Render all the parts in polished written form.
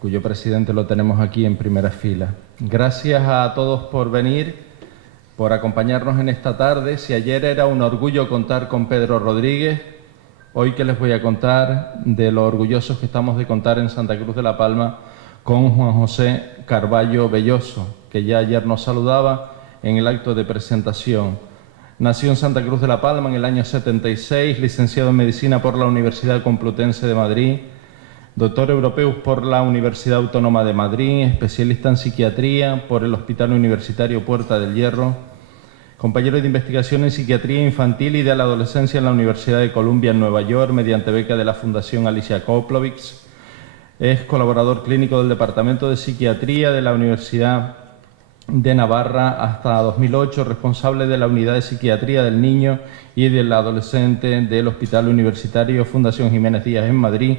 cuyo presidente lo tenemos aquí en primera fila. Gracias a todos por venir, por acompañarnos en esta tarde. Si ayer era un orgullo contar con Pedro Rodríguez, hoy que les voy a contar de lo orgullosos que estamos de contar en Santa Cruz de la Palma con Juan José Carballo Belloso, que ya ayer nos saludaba en el acto de presentación. Nació en Santa Cruz de la Palma en el año 76, licenciado en Medicina por la Universidad Complutense de Madrid, doctor Europeus por la Universidad Autónoma de Madrid, especialista en psiquiatría por el Hospital Universitario Puerta del Hierro, compañero de investigación en psiquiatría infantil y de la adolescencia en la Universidad de Columbia en Nueva York mediante beca de la Fundación Alicia Koplovich. Es colaborador clínico del Departamento de Psiquiatría de la Universidad de Navarra hasta 2008, responsable de la Unidad de Psiquiatría del Niño y del Adolescente del Hospital Universitario Fundación Jiménez Díaz en Madrid,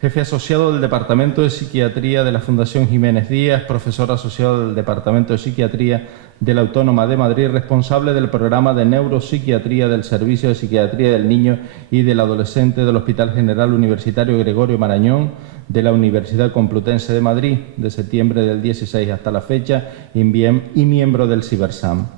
jefe asociado del Departamento de Psiquiatría de la Fundación Jiménez Díaz, profesor asociado del Departamento de Psiquiatría de la Autónoma de Madrid, responsable del programa de neuropsiquiatría del Servicio de Psiquiatría del Niño y del Adolescente del Hospital General Universitario Gregorio Marañón de la Universidad Complutense de Madrid, de septiembre del 16 hasta la fecha, y miembro del CiberSam.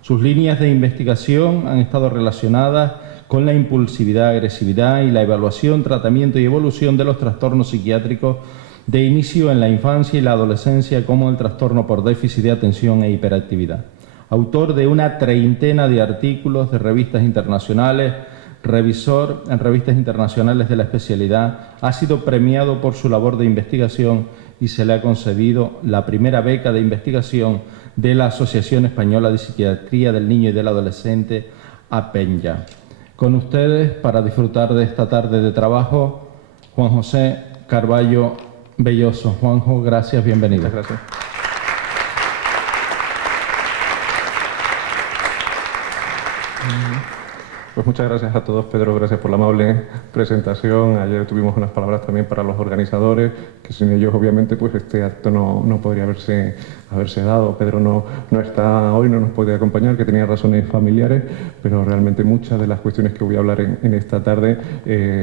Sus líneas de investigación han estado relacionadas con la impulsividad, agresividad y la evaluación, tratamiento y evolución de los trastornos psiquiátricos de inicio en la infancia y la adolescencia, como el trastorno por déficit de atención e hiperactividad. Autor de una treintena de artículos de revistas internacionales, revisor en revistas internacionales de la especialidad, ha sido premiado por su labor de investigación y se le ha concedido la primera beca de investigación de la Asociación Española de Psiquiatría del Niño y del Adolescente, APENYA. Con ustedes, para disfrutar de esta tarde de trabajo, Juan José Carballo Belloso. Juanjo, gracias, bienvenido. Muchas gracias. Pues muchas gracias a todos, Pedro, gracias por la amable presentación. Ayer tuvimos unas palabras también para los organizadores, que sin ellos obviamente pues este acto no podría haberse dado. Pedro no está hoy, no nos puede acompañar, que tenía razones familiares, pero realmente muchas de las cuestiones que voy a hablar en esta tarde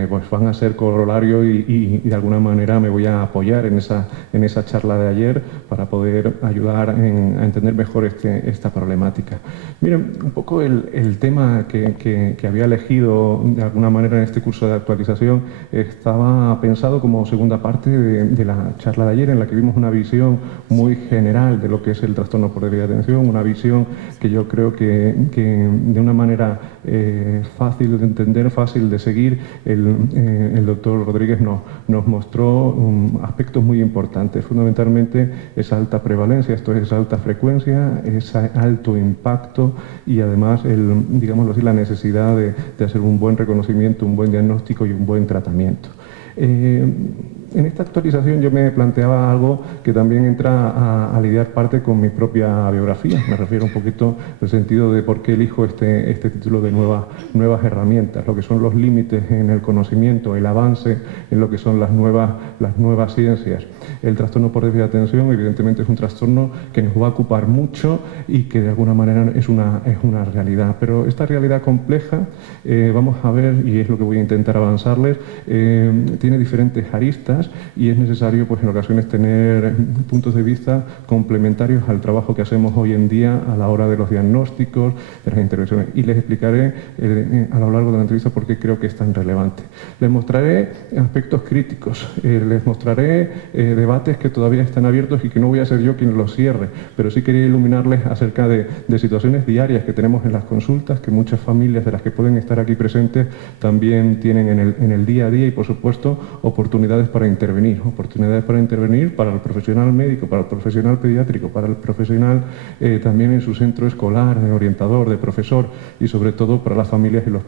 pues van a ser corolario y de alguna manera me voy a apoyar en esa charla de ayer para poder ayudar a entender mejor esta problemática. Miren, un poco el tema que había elegido de alguna manera en este curso de actualización estaba pensado como segunda parte de la charla de ayer, en la que vimos una visión muy general de lo que es el trastorno por déficit de atención, una visión que yo creo que de una manera fácil de entender, fácil de seguir, el doctor Rodríguez nos mostró aspectos muy importantes, fundamentalmente esa alta prevalencia, esto es esa alta frecuencia, ese alto impacto y además digámoslo así, la necesidad de hacer un buen reconocimiento, un buen diagnóstico y un buen tratamiento. En esta actualización yo me planteaba algo que también entra a lidiar parte con mi propia biografía. Me refiero un poquito al sentido de por qué elijo este título de nuevas herramientas, lo que son los límites en el conocimiento, el avance en lo que son las nuevas ciencias. El trastorno por déficit de atención evidentemente es un trastorno que nos va a ocupar mucho y que de alguna manera es una realidad. Pero esta realidad compleja, vamos a ver, y es lo que voy a intentar avanzarles, tiene diferentes aristas y es necesario pues en ocasiones tener puntos de vista complementarios al trabajo que hacemos hoy en día a la hora de los diagnósticos, de las intervenciones. Y les explicaré a lo largo de la entrevista por qué creo que es tan relevante. Les mostraré aspectos críticos, les mostraré debates que todavía están abiertos y que no voy a ser yo quien los cierre, pero sí quería iluminarles acerca de situaciones diarias que tenemos en las consultas, que muchas familias de las que pueden estar aquí presentes también tienen en el día a día y, por supuesto, oportunidades para intervenir para el profesional médico, para el profesional pediátrico, para el profesional también en su centro escolar, de orientador, de profesor y sobre todo para las familias y los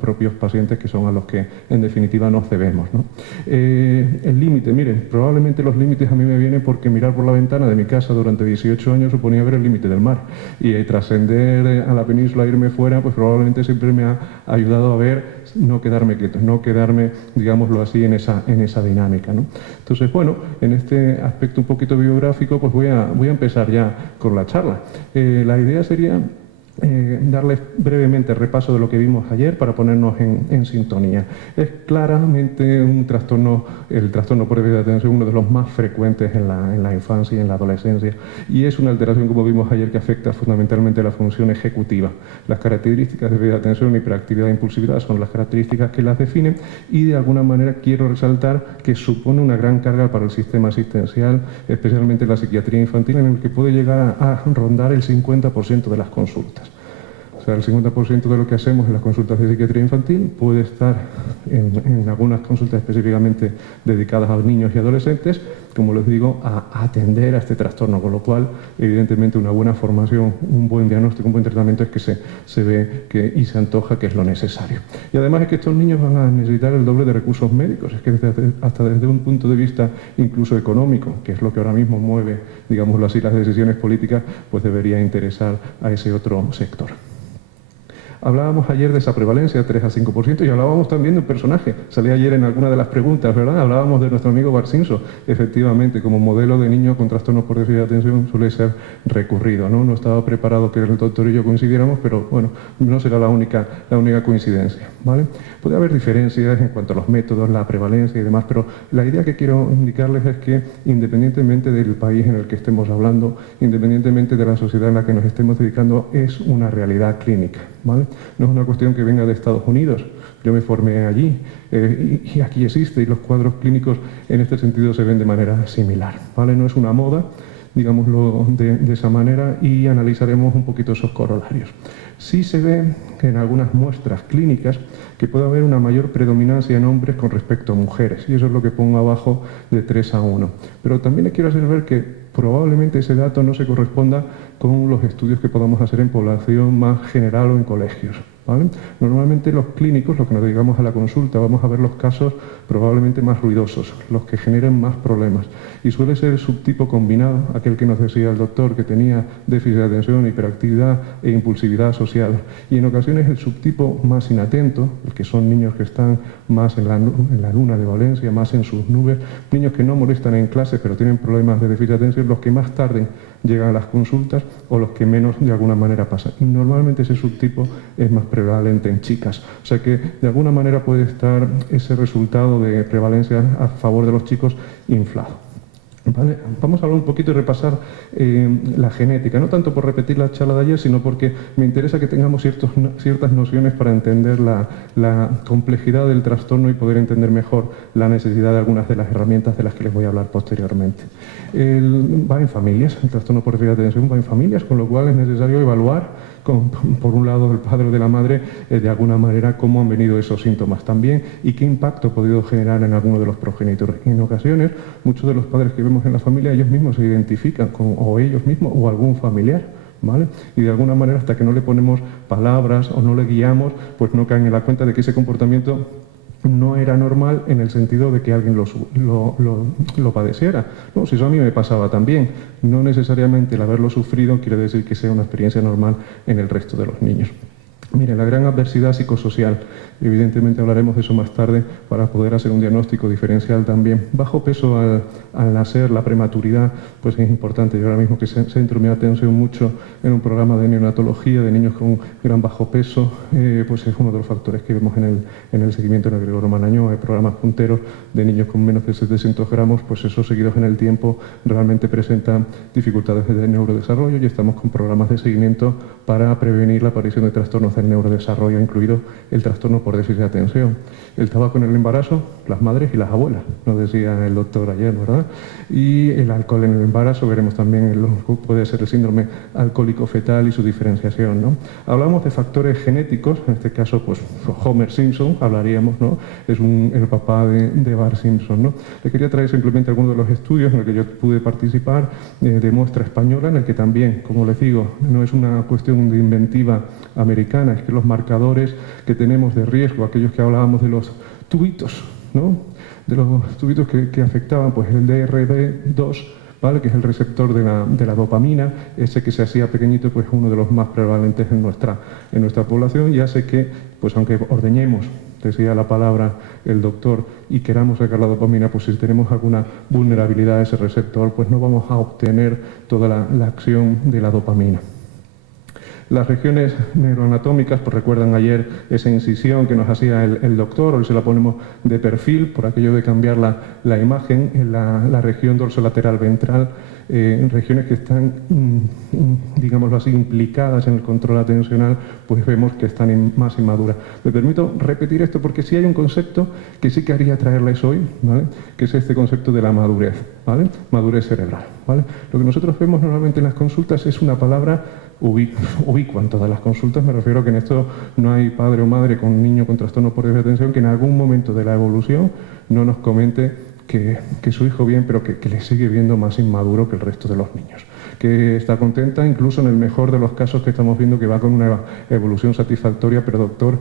propios pacientes, que son a los que en definitiva nos debemos, ¿no? El límite, miren, probablemente los límites a mí me vienen porque mirar por la ventana de mi casa durante 18 años suponía ver el límite del mar y trascender a la península, irme fuera, pues probablemente siempre me ha ayudado a ver, no quedarme quieto, no quedarme, digámoslo así, en esa dinámica, ¿no? Entonces, bueno, en este aspecto un poquito biográfico, pues voy a empezar ya con la charla. La idea sería darles brevemente repaso de lo que vimos ayer para ponernos en sintonía. Es claramente un trastorno, el trastorno por déficit de atención, uno de los más frecuentes en la infancia y en la adolescencia, y es una alteración, como vimos ayer, que afecta fundamentalmente a la función ejecutiva. Las características de déficit de atención, hiperactividad e impulsividad son las características que las definen, y de alguna manera quiero resaltar que supone una gran carga para el sistema asistencial, especialmente la psiquiatría infantil, en el que puede llegar a rondar el 50% de las consultas. O sea, el 50% de lo que hacemos en las consultas de psiquiatría infantil puede estar en algunas consultas específicamente dedicadas a niños y adolescentes, como les digo, a atender a este trastorno, con lo cual, evidentemente, una buena formación, un buen diagnóstico, un buen tratamiento es que se ve y se antoja que es lo necesario. Y además es que estos niños van a necesitar el doble de recursos médicos, es que hasta desde un punto de vista incluso económico, que es lo que ahora mismo mueve, digámoslo así, las decisiones políticas, pues debería interesar a ese otro sector. Hablábamos ayer de esa prevalencia, 3 a 5%, y hablábamos también de un personaje. Salía ayer en alguna de las preguntas, ¿verdad? Hablábamos de nuestro amigo Bart Simpson. Efectivamente, como modelo de niño con trastornos por déficit de atención suele ser recurrido, ¿no? No estaba preparado que el doctor y yo coincidiéramos, pero bueno, no será la única coincidencia, ¿vale? Puede haber diferencias en cuanto a los métodos, la prevalencia y demás, pero la idea que quiero indicarles es que, independientemente del país en el que estemos hablando, independientemente de la sociedad en la que nos estemos dedicando, es una realidad clínica, ¿vale? No es una cuestión que venga de Estados Unidos. Yo me formé allí y aquí existe, y los cuadros clínicos en este sentido se ven de manera similar, ¿vale? No es una moda, digámoslo de esa manera, y analizaremos un poquito esos corolarios. Sí se ve en algunas muestras clínicas que puede haber una mayor predominancia en hombres con respecto a mujeres, y eso es lo que pongo abajo de 3 a 1. Pero también les quiero hacer ver que probablemente ese dato no se corresponda con los estudios que podamos hacer en población más general o en colegios, ¿vale? Normalmente los clínicos, los que nos dedicamos a la consulta, vamos a ver los casos probablemente más ruidosos, los que generen más problemas. Y suele ser el subtipo combinado, aquel que nos decía el doctor, que tenía déficit de atención, hiperactividad e impulsividad social. Y en ocasiones el subtipo más inatento, el que son niños que están más en la luna de Valencia, más en sus nubes, niños que no molestan en clase pero tienen problemas de déficit de atención, los que más tarde llegan a las consultas o los que menos de alguna manera pasan. Y normalmente ese subtipo es más prevalente en chicas. O sea que de alguna manera puede estar ese resultado de prevalencia a favor de los chicos inflado. ¿Vale? Vamos a hablar un poquito y repasar la genética, no tanto por repetir la charla de ayer, sino porque me interesa que tengamos ciertas nociones para entender la complejidad del trastorno y poder entender mejor la necesidad de algunas de las herramientas de las que les voy a hablar posteriormente. Va en familias, el trastorno por déficit de atención va en familias, con lo cual es necesario evaluar por un lado el padre o de la madre, de alguna manera cómo han venido esos síntomas también y qué impacto ha podido generar en alguno de los progenitores. En ocasiones, muchos de los padres que vemos en la familia, ellos mismos se identifican con o ellos mismos o algún familiar, ¿vale? Y de alguna manera, hasta que no le ponemos palabras o no le guiamos, pues no caen en la cuenta de que ese comportamiento no era normal en el sentido de que alguien lo padeciera. No, si eso a mí me pasaba también. No necesariamente el haberlo sufrido quiere decir que sea una experiencia normal en el resto de los niños. Mire, la gran adversidad psicosocial, evidentemente hablaremos de eso más tarde para poder hacer un diagnóstico diferencial también. Bajo peso al nacer, la prematuridad, pues es importante. Yo ahora mismo que centro mi atención mucho en un programa de neonatología de niños con gran bajo peso, pues es uno de los factores que vemos en el seguimiento en el Gregorio Marañón. Hay programas punteros de niños con menos de 700 gramos, pues esos seguidos en el tiempo realmente presentan dificultades de neurodesarrollo y estamos con programas de seguimiento para prevenir la aparición de trastornos del neurodesarrollo, incluido el trastorno por déficit de atención. El tabaco en el embarazo, las madres y las abuelas, nos decía el doctor ayer, ¿verdad? Y el alcohol en el embarazo, veremos también puede ser el síndrome alcohólico fetal y su diferenciación, ¿no? Hablamos de factores genéticos, en este caso, pues Homer Simpson, hablaríamos, ¿no? Es el papá de Bart Simpson, ¿no? Le quería traer simplemente algunos de los estudios en los que yo pude participar, de muestra española, en el que también, como les digo, no es una cuestión de inventiva americana, es que los marcadores que tenemos de riesgo, aquellos que hablábamos de los tubitos, ¿no? De los tubitos que afectaban, pues el DRB2, ¿vale? Que es el receptor de la dopamina, ese que se hacía pequeñito, pues uno de los más prevalentes en nuestra población, y hace que, pues aunque ordeñemos, decía la palabra el doctor, y queramos sacar la dopamina, pues si tenemos alguna vulnerabilidad a ese receptor, pues no vamos a obtener toda la acción de la dopamina. Las regiones neuroanatómicas, pues recuerdan ayer esa incisión que nos hacía el doctor, hoy se la ponemos de perfil por aquello de cambiar la imagen en la región dorsolateral ventral, regiones que están, digámoslo así, implicadas en el control atencional, pues vemos que están más inmaduras. Me permito repetir esto porque sí hay un concepto que sí quería traerles hoy, ¿vale? Que es este concepto de la madurez, ¿vale? Madurez cerebral, ¿vale? Lo que nosotros vemos normalmente en las consultas es una palabra ubicua en todas las consultas. Me refiero a que en esto no hay padre o madre con un niño con trastorno por déficit de atención que en algún momento de la evolución no nos comente que su hijo bien, pero que le sigue viendo más inmaduro que el resto de los niños. Que está contenta, incluso en el mejor de los casos que estamos viendo que va con una evolución satisfactoria, pero doctor,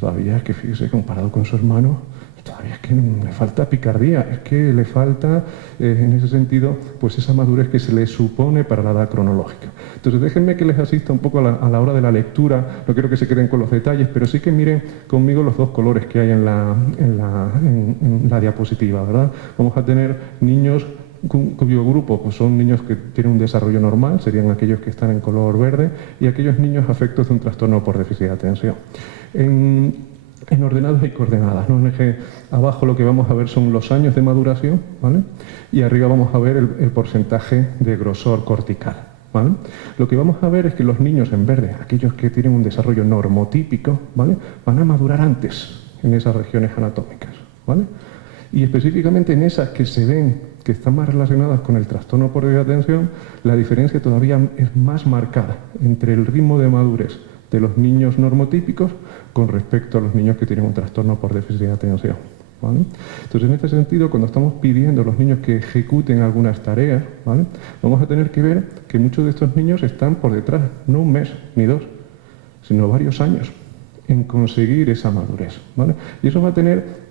todavía es que fíjese, comparado con su hermano, todavía es que le falta picardía, es que le falta, en ese sentido, pues esa madurez que se le supone para la edad cronológica. Entonces, déjenme que les asista un poco a la hora de la lectura, no quiero que se queden con los detalles, pero sí que miren conmigo los dos colores que hay en la diapositiva, ¿verdad? Vamos a tener niños cuyo grupo pues son niños que tienen un desarrollo normal, serían aquellos que están en color verde, y aquellos niños afectos de un trastorno por déficit de atención. En ordenadas y coordenadas, ¿no? En eje abajo lo que vamos a ver son los años de maduración, ¿vale? Y arriba vamos a ver el porcentaje de grosor cortical, ¿vale? Lo que vamos a ver es que los niños en verde, aquellos que tienen un desarrollo normotípico, ¿vale? Van a madurar antes en esas regiones anatómicas, ¿vale? Y específicamente en esas que se ven que están más relacionadas con el trastorno por déficit de atención, la diferencia todavía es más marcada entre el ritmo de madurez de los niños normotípicos con respecto a los niños que tienen un trastorno por déficit de atención, ¿vale? Entonces, en este sentido, cuando estamos pidiendo a los niños que ejecuten algunas tareas, ¿vale? Vamos a tener que ver que muchos de estos niños están por detrás, no un mes ni dos, sino varios años en conseguir esa madurez, ¿vale? Y eso va a tener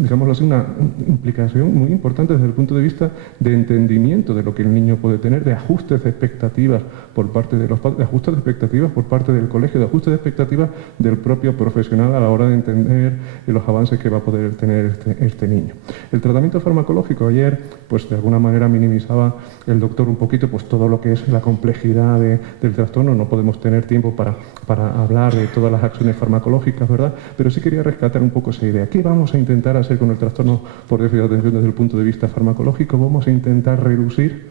digámoslo así, una implicación muy importante desde el punto de vista de entendimiento de lo que el niño puede tener, de ajustes de expectativas por parte de los padres, de ajustes de expectativas por parte del colegio, de ajustes de expectativas del propio profesional a la hora de entender los avances que va a poder tener este niño. El tratamiento farmacológico, ayer, pues de alguna manera minimizaba el doctor un poquito pues todo lo que es la complejidad del trastorno. No podemos tener tiempo para hablar de todas las acciones farmacológicas, ¿verdad? Pero sí quería rescatar un poco esa idea. ¿Qué vamos a intentar hacer con el trastorno por déficit de atención desde el punto de vista farmacológico? Vamos a intentar reducir,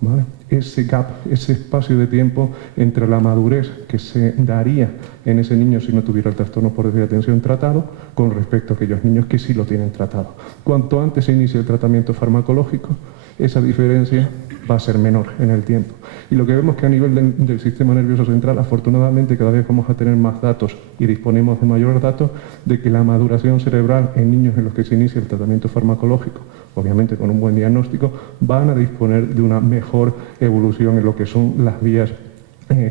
¿vale?, ese gap, ese espacio de tiempo entre la madurez que se daría en ese niño si no tuviera el trastorno por déficit de atención tratado con respecto a aquellos niños que sí lo tienen tratado. Cuanto antes se inicie el tratamiento farmacológico, esa diferencia va a ser menor en el tiempo. Y lo que vemos que a nivel del sistema nervioso central, afortunadamente cada vez vamos a tener más datos y disponemos de mayores datos de que la maduración cerebral en niños en los que se inicia el tratamiento farmacológico, obviamente con un buen diagnóstico, van a disponer de una mejor evolución en lo que son las vías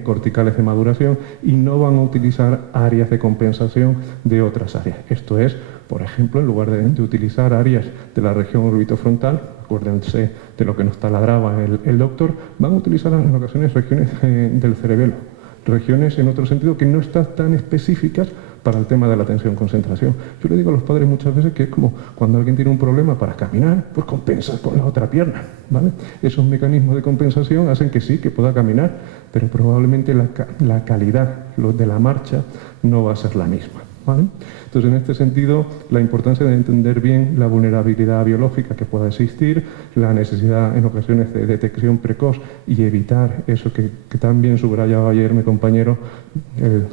corticales de maduración y no van a utilizar áreas de compensación de otras áreas. Esto es, por ejemplo, en lugar de utilizar áreas de la región orbitofrontal, acuérdense de lo que nos taladraba el doctor, van a utilizar en ocasiones regiones del cerebelo, regiones en otro sentido que no están tan específicas para el tema de la atención-concentración. Yo le digo a los padres muchas veces que es como cuando alguien tiene un problema para caminar, pues compensa con la otra pierna, ¿vale? Esos mecanismos de compensación hacen que sí, que pueda caminar, pero probablemente la calidad de la marcha no va a ser la misma, ¿vale? Entonces, en este sentido, la importancia de entender bien la vulnerabilidad biológica que pueda existir, la necesidad en ocasiones de detección precoz y evitar eso que también subrayaba ayer mi compañero,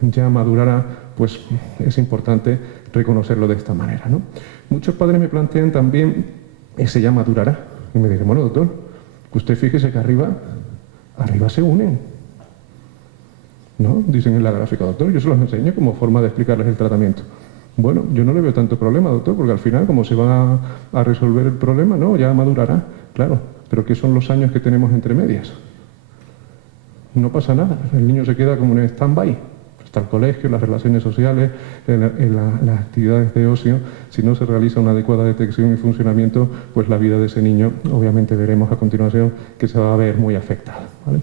ya madurará, pues es importante reconocerlo de esta manera, ¿no? Muchos padres me plantean también, ese ya madurará, y me dicen, bueno, doctor, usted fíjese que arriba se unen, ¿no? Dicen en la gráfica, doctor, yo se los enseño como forma de explicarles el tratamiento. Bueno, yo no le veo tanto problema, doctor, porque al final, como se va a resolver el problema, no, ya madurará, claro, pero ¿qué son los años que tenemos entre medias? No pasa nada, el niño se queda como en stand-by, hasta el colegio, las relaciones sociales, las actividades de ocio. Si no se realiza una adecuada detección y funcionamiento, pues la vida de ese niño, obviamente veremos a continuación que se va a ver muy afectada, ¿vale?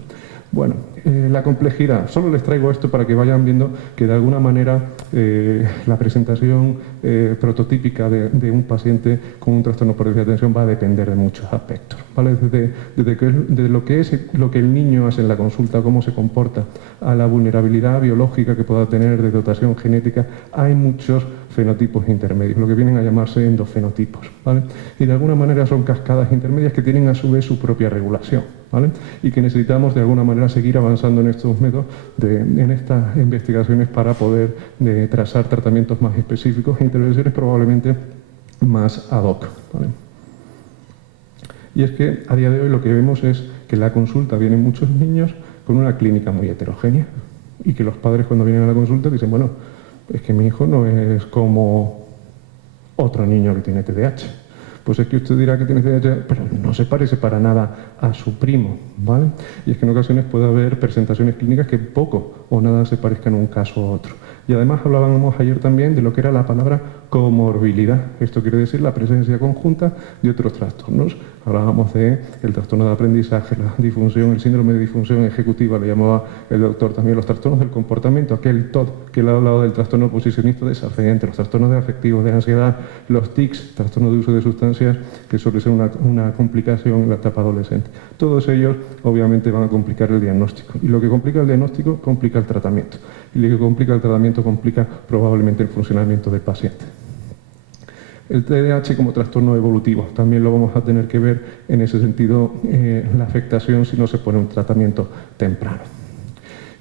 Bueno, la complejidad. Solo les traigo esto para que vayan viendo que de alguna manera la presentación prototípica de un paciente con un trastorno por déficit de atención va a depender de muchos aspectos, ¿vale? Desde lo que el niño hace en la consulta, cómo se comporta, a la vulnerabilidad biológica que pueda tener de dotación genética, hay muchos fenotipos intermedios, lo que vienen a llamarse endofenotipos, ¿vale? Y de alguna manera son cascadas intermedias que tienen a su vez su propia regulación, ¿vale? Y que necesitamos de alguna manera seguir avanzando en estos métodos, en estas investigaciones para poder trazar tratamientos más específicos e intervenciones probablemente más ad hoc, ¿vale? Y es que a día de hoy lo que vemos es que en la consulta vienen muchos niños con una clínica muy heterogénea y que los padres cuando vienen a la consulta dicen, bueno, es que mi hijo no es como otro niño que tiene TDAH. Pues es que usted dirá que tiene TDAH, pero no se parece para nada a su primo, ¿vale? Y es que en ocasiones puede haber presentaciones clínicas que poco o nada se parezcan un caso a otro. Y además hablábamos ayer también de lo que era la palabra comorbilidad. Esto quiere decir la presencia conjunta de otros trastornos. Hablábamos del trastorno de aprendizaje, la disfunción, el síndrome de disfunción ejecutiva, le llamaba el doctor también, los trastornos del comportamiento, aquel TOD que le ha hablado del trastorno oposicionista desafiante, los trastornos de afectivos, de ansiedad, los tics, trastorno de uso de sustancias, que suele ser una complicación en la etapa adolescente. Todos ellos obviamente van a complicar el diagnóstico. Y lo que complica el diagnóstico complica el tratamiento. Y lo que complica el tratamiento complica probablemente el funcionamiento del paciente. El TDAH como trastorno evolutivo, también lo vamos a tener que ver en ese sentido, la afectación si no se pone un tratamiento temprano.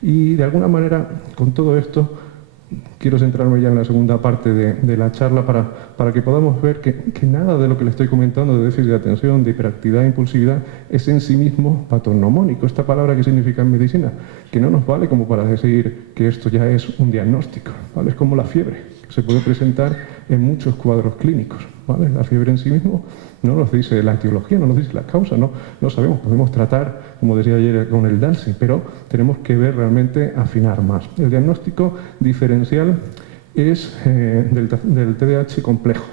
Y de alguna manera, con todo esto, quiero centrarme ya en la segunda parte de la charla para que podamos ver que nada de lo que le estoy comentando de déficit de atención, de hiperactividad e impulsividad es en sí mismo patognomónico. Esta palabra que significa en medicina, que no nos vale como para decir que esto ya es un diagnóstico, ¿vale? Es como la fiebre, que se puede presentar en muchos cuadros clínicos, ¿vale? La fiebre en sí mismo no nos dice la etiología, no nos dice la causa, no sabemos, podemos tratar, como decía ayer con el DALSI, pero tenemos que ver realmente, afinar más. El diagnóstico diferencial es del TDAH complejo.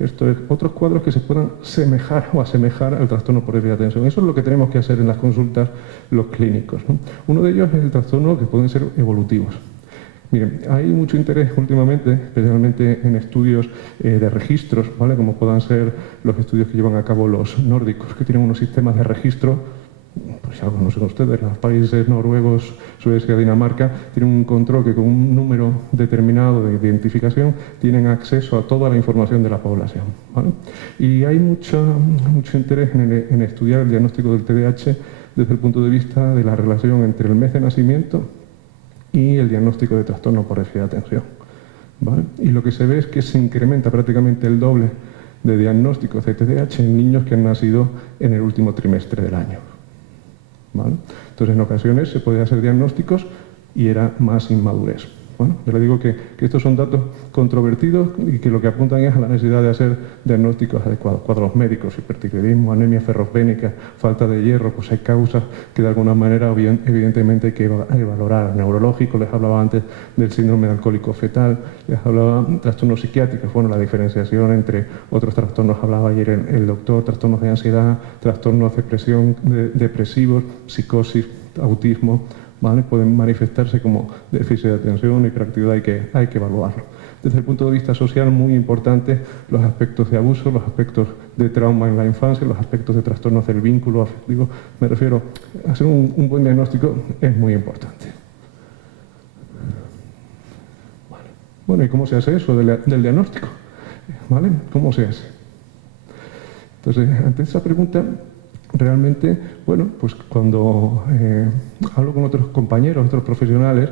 Esto es otros cuadros que se puedan semejar o asemejar al trastorno por déficit de atención. Eso es lo que tenemos que hacer en las consultas los clínicos, ¿no? Uno de ellos es el trastorno que pueden ser evolutivos. Miren, hay mucho interés últimamente, especialmente en estudios de registros, ¿vale? Como puedan ser los estudios que llevan a cabo los nórdicos, que tienen unos sistemas de registro, pues ya conocen ustedes, los países noruegos, Suecia, Dinamarca, tienen un control que con un número determinado de identificación tienen acceso a toda la información de la población, ¿vale? Y hay mucho interés en estudiar el diagnóstico del TDAH desde el punto de vista de la relación entre el mes de nacimiento y el diagnóstico de trastorno por déficit de atención, ¿vale? Y lo que se ve es que se incrementa prácticamente el doble de diagnósticos de TDAH en niños que han nacido en el último trimestre del año, ¿vale? Entonces, en ocasiones se puede hacer diagnósticos y era más inmadurez. Bueno, yo le digo que estos son datos controvertidos y que lo que apuntan es a la necesidad de hacer diagnósticos adecuados. Cuadros médicos, hipertiroidismo, anemia ferropénica, falta de hierro, pues hay causas que de alguna manera evidentemente hay que valorar. Neurológico, les hablaba antes del síndrome de alcohólico fetal, les hablaba de trastornos psiquiátricos, bueno, la diferenciación entre otros trastornos, hablaba ayer el doctor, trastornos de ansiedad, trastornos de depresión, depresivos, psicosis, autismo, ¿vale? Pueden manifestarse como déficit de atención, hiperactividad, hay que evaluarlo. Desde el punto de vista social, muy importante los aspectos de abuso, los aspectos de trauma en la infancia, los aspectos de trastornos del vínculo afectivo. Me refiero a hacer un buen diagnóstico es muy importante. Vale. Bueno, ¿y cómo se hace eso del diagnóstico? ¿Vale? ¿Cómo se hace? Entonces, ante esa pregunta, realmente, bueno, pues cuando hablo con otros compañeros, otros profesionales,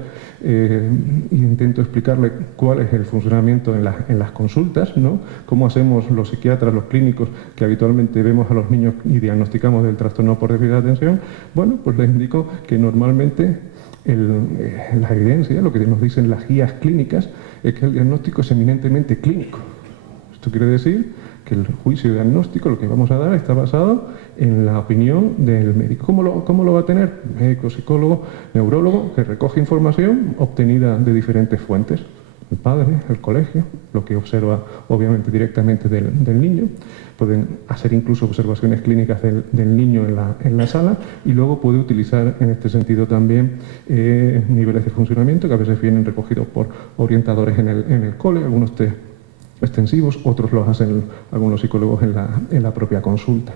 intento explicarle cuál es el funcionamiento en las consultas, ¿no? Cómo hacemos los psiquiatras, los clínicos, que habitualmente vemos a los niños y diagnosticamos del trastorno por déficit de atención. Bueno, pues les indico que normalmente la evidencia, lo que nos dicen las guías clínicas, es que el diagnóstico es eminentemente clínico. Esto quiere decir que el juicio diagnóstico, lo que vamos a dar, está basado en la opinión del médico. ¿Cómo lo va a tener? Médico, psicólogo, neurólogo, que recoge información obtenida de diferentes fuentes. el padre, el colegio, lo que observa obviamente directamente del niño. Pueden hacer incluso observaciones clínicas del niño en la sala y luego puede utilizar en este sentido también niveles de funcionamiento que a veces vienen recogidos por orientadores en el cole, algunos test extensivos, otros los hacen algunos psicólogos en la propia consulta.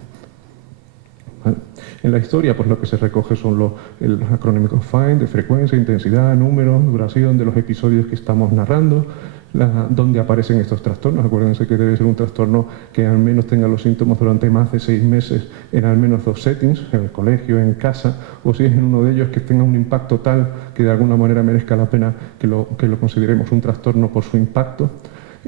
¿Vale? En la historia, pues lo que se recoge son el acrónimo FIND, de frecuencia, intensidad, número, duración de los episodios que estamos narrando, dónde aparecen estos trastornos. Acuérdense que debe ser un trastorno que al menos tenga los síntomas durante más de 6 meses en al menos 2 settings, en el colegio, en casa, o si es en uno de ellos que tenga un impacto tal que de alguna manera merezca la pena que lo consideremos un trastorno por su impacto.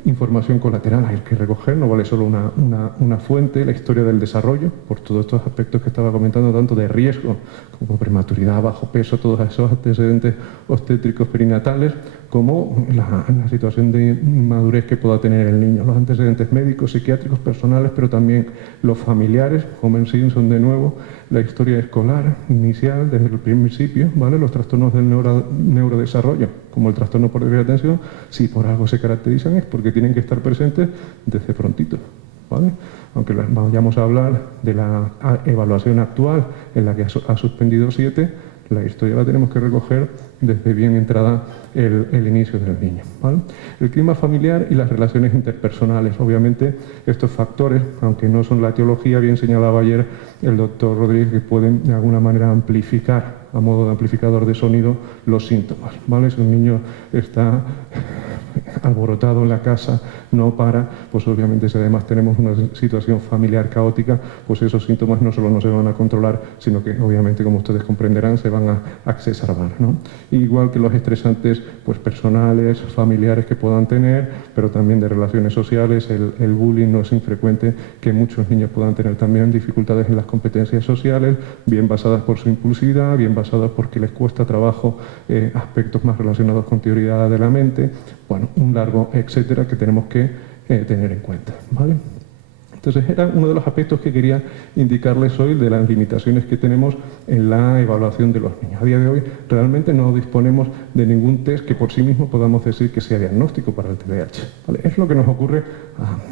Información colateral hay que recoger, no vale solo una fuente, la historia del desarrollo, por todos estos aspectos que estaba comentando, tanto de riesgo como prematuridad, bajo peso, todos esos antecedentes obstétricos perinatales, como la situación de madurez que pueda tener el niño, los antecedentes médicos, psiquiátricos, personales, pero también los familiares, Homer Simpson de nuevo, la historia escolar inicial desde el principio, ¿vale? Los trastornos del neurodesarrollo, como el trastorno por déficit de atención, si por algo se caracterizan es porque tienen que estar presentes desde prontito, ¿vale? Aunque vayamos a hablar de la evaluación actual en la que ha suspendido 7, la historia la tenemos que recoger desde bien entrada el inicio del niño, ¿vale? El clima familiar y las relaciones interpersonales. Obviamente estos factores, aunque no son la etiología, bien señalaba ayer el doctor Rodríguez, que pueden de alguna manera amplificar, a modo de amplificador de sonido, los síntomas, ¿vale? Si un niño está alborotado en la casa, no para, pues obviamente si además tenemos una situación familiar caótica, pues esos síntomas no solo no se van a controlar, sino que obviamente, como ustedes comprenderán, se van a exacerbar, ¿no? Igual que los estresantes pues personales, familiares que puedan tener, pero también de relaciones sociales, el bullying no es infrecuente que muchos niños puedan tener también dificultades en las competencias sociales, bien basadas por su impulsividad, bien basadas porque les cuesta trabajo aspectos más relacionados con teoría de la mente, bueno, un largo etcétera que tenemos que tener en cuenta, ¿vale? Entonces era uno de los aspectos que quería indicarles hoy de las limitaciones que tenemos en la evaluación de los niños. A día de hoy realmente no disponemos de ningún test que por sí mismo podamos decir que sea diagnóstico para el TDAH, ¿vale? Es lo que nos ocurre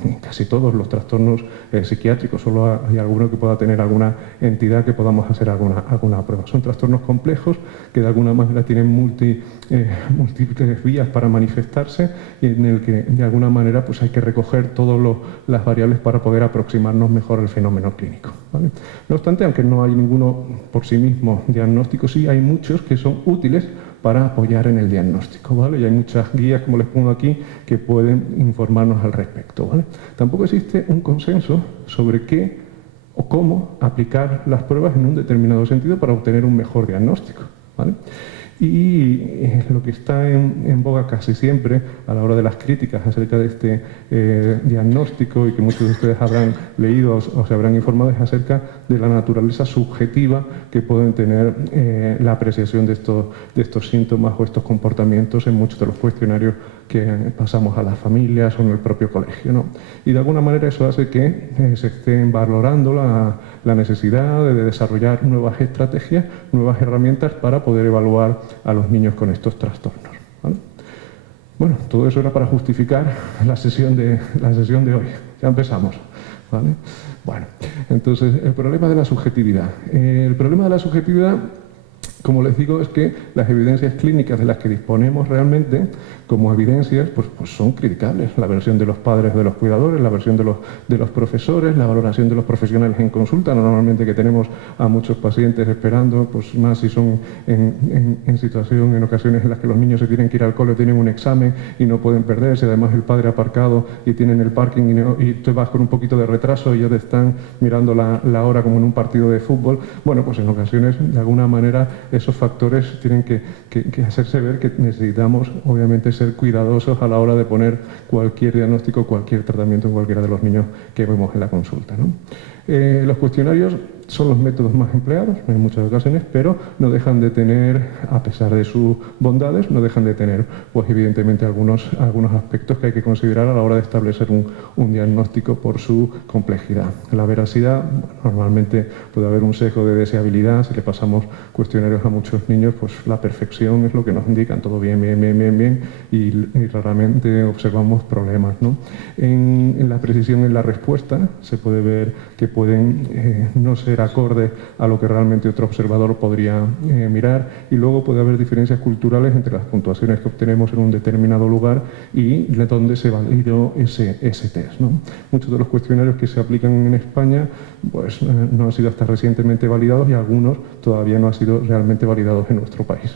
en casi todos los trastornos psiquiátricos, solo hay alguno que pueda tener alguna entidad que podamos hacer alguna prueba. Son trastornos complejos que de alguna manera tienen múltiples vías para manifestarse y en el que de alguna manera pues hay que recoger todas las variables para poder aproximarnos mejor al fenómeno clínico, ¿vale? No obstante, aunque no hay ninguno por sí mismo diagnóstico, sí hay muchos que son útiles para apoyar en el diagnóstico, ¿vale? Y hay muchas guías, como les pongo aquí, que pueden informarnos al respecto, ¿vale? Tampoco existe un consenso sobre qué o cómo aplicar las pruebas en un determinado sentido para obtener un mejor diagnóstico, ¿vale? Y lo que está en boga casi siempre a la hora de las críticas acerca de este diagnóstico y que muchos de ustedes habrán leído o se habrán informado es acerca de la naturaleza subjetiva que pueden tener la apreciación de estos síntomas o estos comportamientos en muchos de los cuestionarios que pasamos a las familias o en el propio colegio, ¿no? Y de alguna manera eso hace que se estén valorando la necesidad de desarrollar nuevas estrategias, nuevas herramientas para poder evaluar a los niños con estos trastornos, ¿vale? Bueno, todo eso era para justificar la sesión de hoy. Ya empezamos, ¿vale? Bueno, entonces, el problema de la subjetividad. El problema de la subjetividad, como les digo, es que las evidencias clínicas de las que disponemos realmente, como evidencias, pues son criticables. La versión de los padres de los cuidadores, la versión de los profesores, la valoración de los profesionales en consulta, normalmente que tenemos a muchos pacientes esperando, pues más si son en situación, en ocasiones en las que los niños se tienen que ir al cole, tienen un examen y no pueden perderse, además el padre aparcado y tienen el parking y te vas con un poquito de retraso y ya te están mirando la hora como en un partido de fútbol. Bueno, pues en ocasiones, de alguna manera, esos factores tienen que hacerse ver que necesitamos, obviamente, ser cuidadosos a la hora de poner cualquier diagnóstico, cualquier tratamiento en cualquiera de los niños que vemos en la consulta, ¿no? Los cuestionarios son los métodos más empleados en muchas ocasiones, pero no dejan de tener, a pesar de sus bondades, no dejan de tener, pues evidentemente, algunos aspectos que hay que considerar a la hora de establecer un diagnóstico por su complejidad. La veracidad, normalmente puede haber un sesgo de deseabilidad. Si le pasamos cuestionarios a muchos niños, pues la perfección es lo que nos indican, todo bien, bien, bien, bien, bien, y raramente observamos problemas, ¿no? En la precisión en la respuesta se puede ver que pueden no ser acorde a lo que realmente otro observador podría mirar, y luego puede haber diferencias culturales entre las puntuaciones que obtenemos en un determinado lugar y donde se validó ese test, ¿no? Muchos de los cuestionarios que se aplican en España pues, no han sido hasta recientemente validados, y algunos todavía no han sido realmente validados en nuestro país,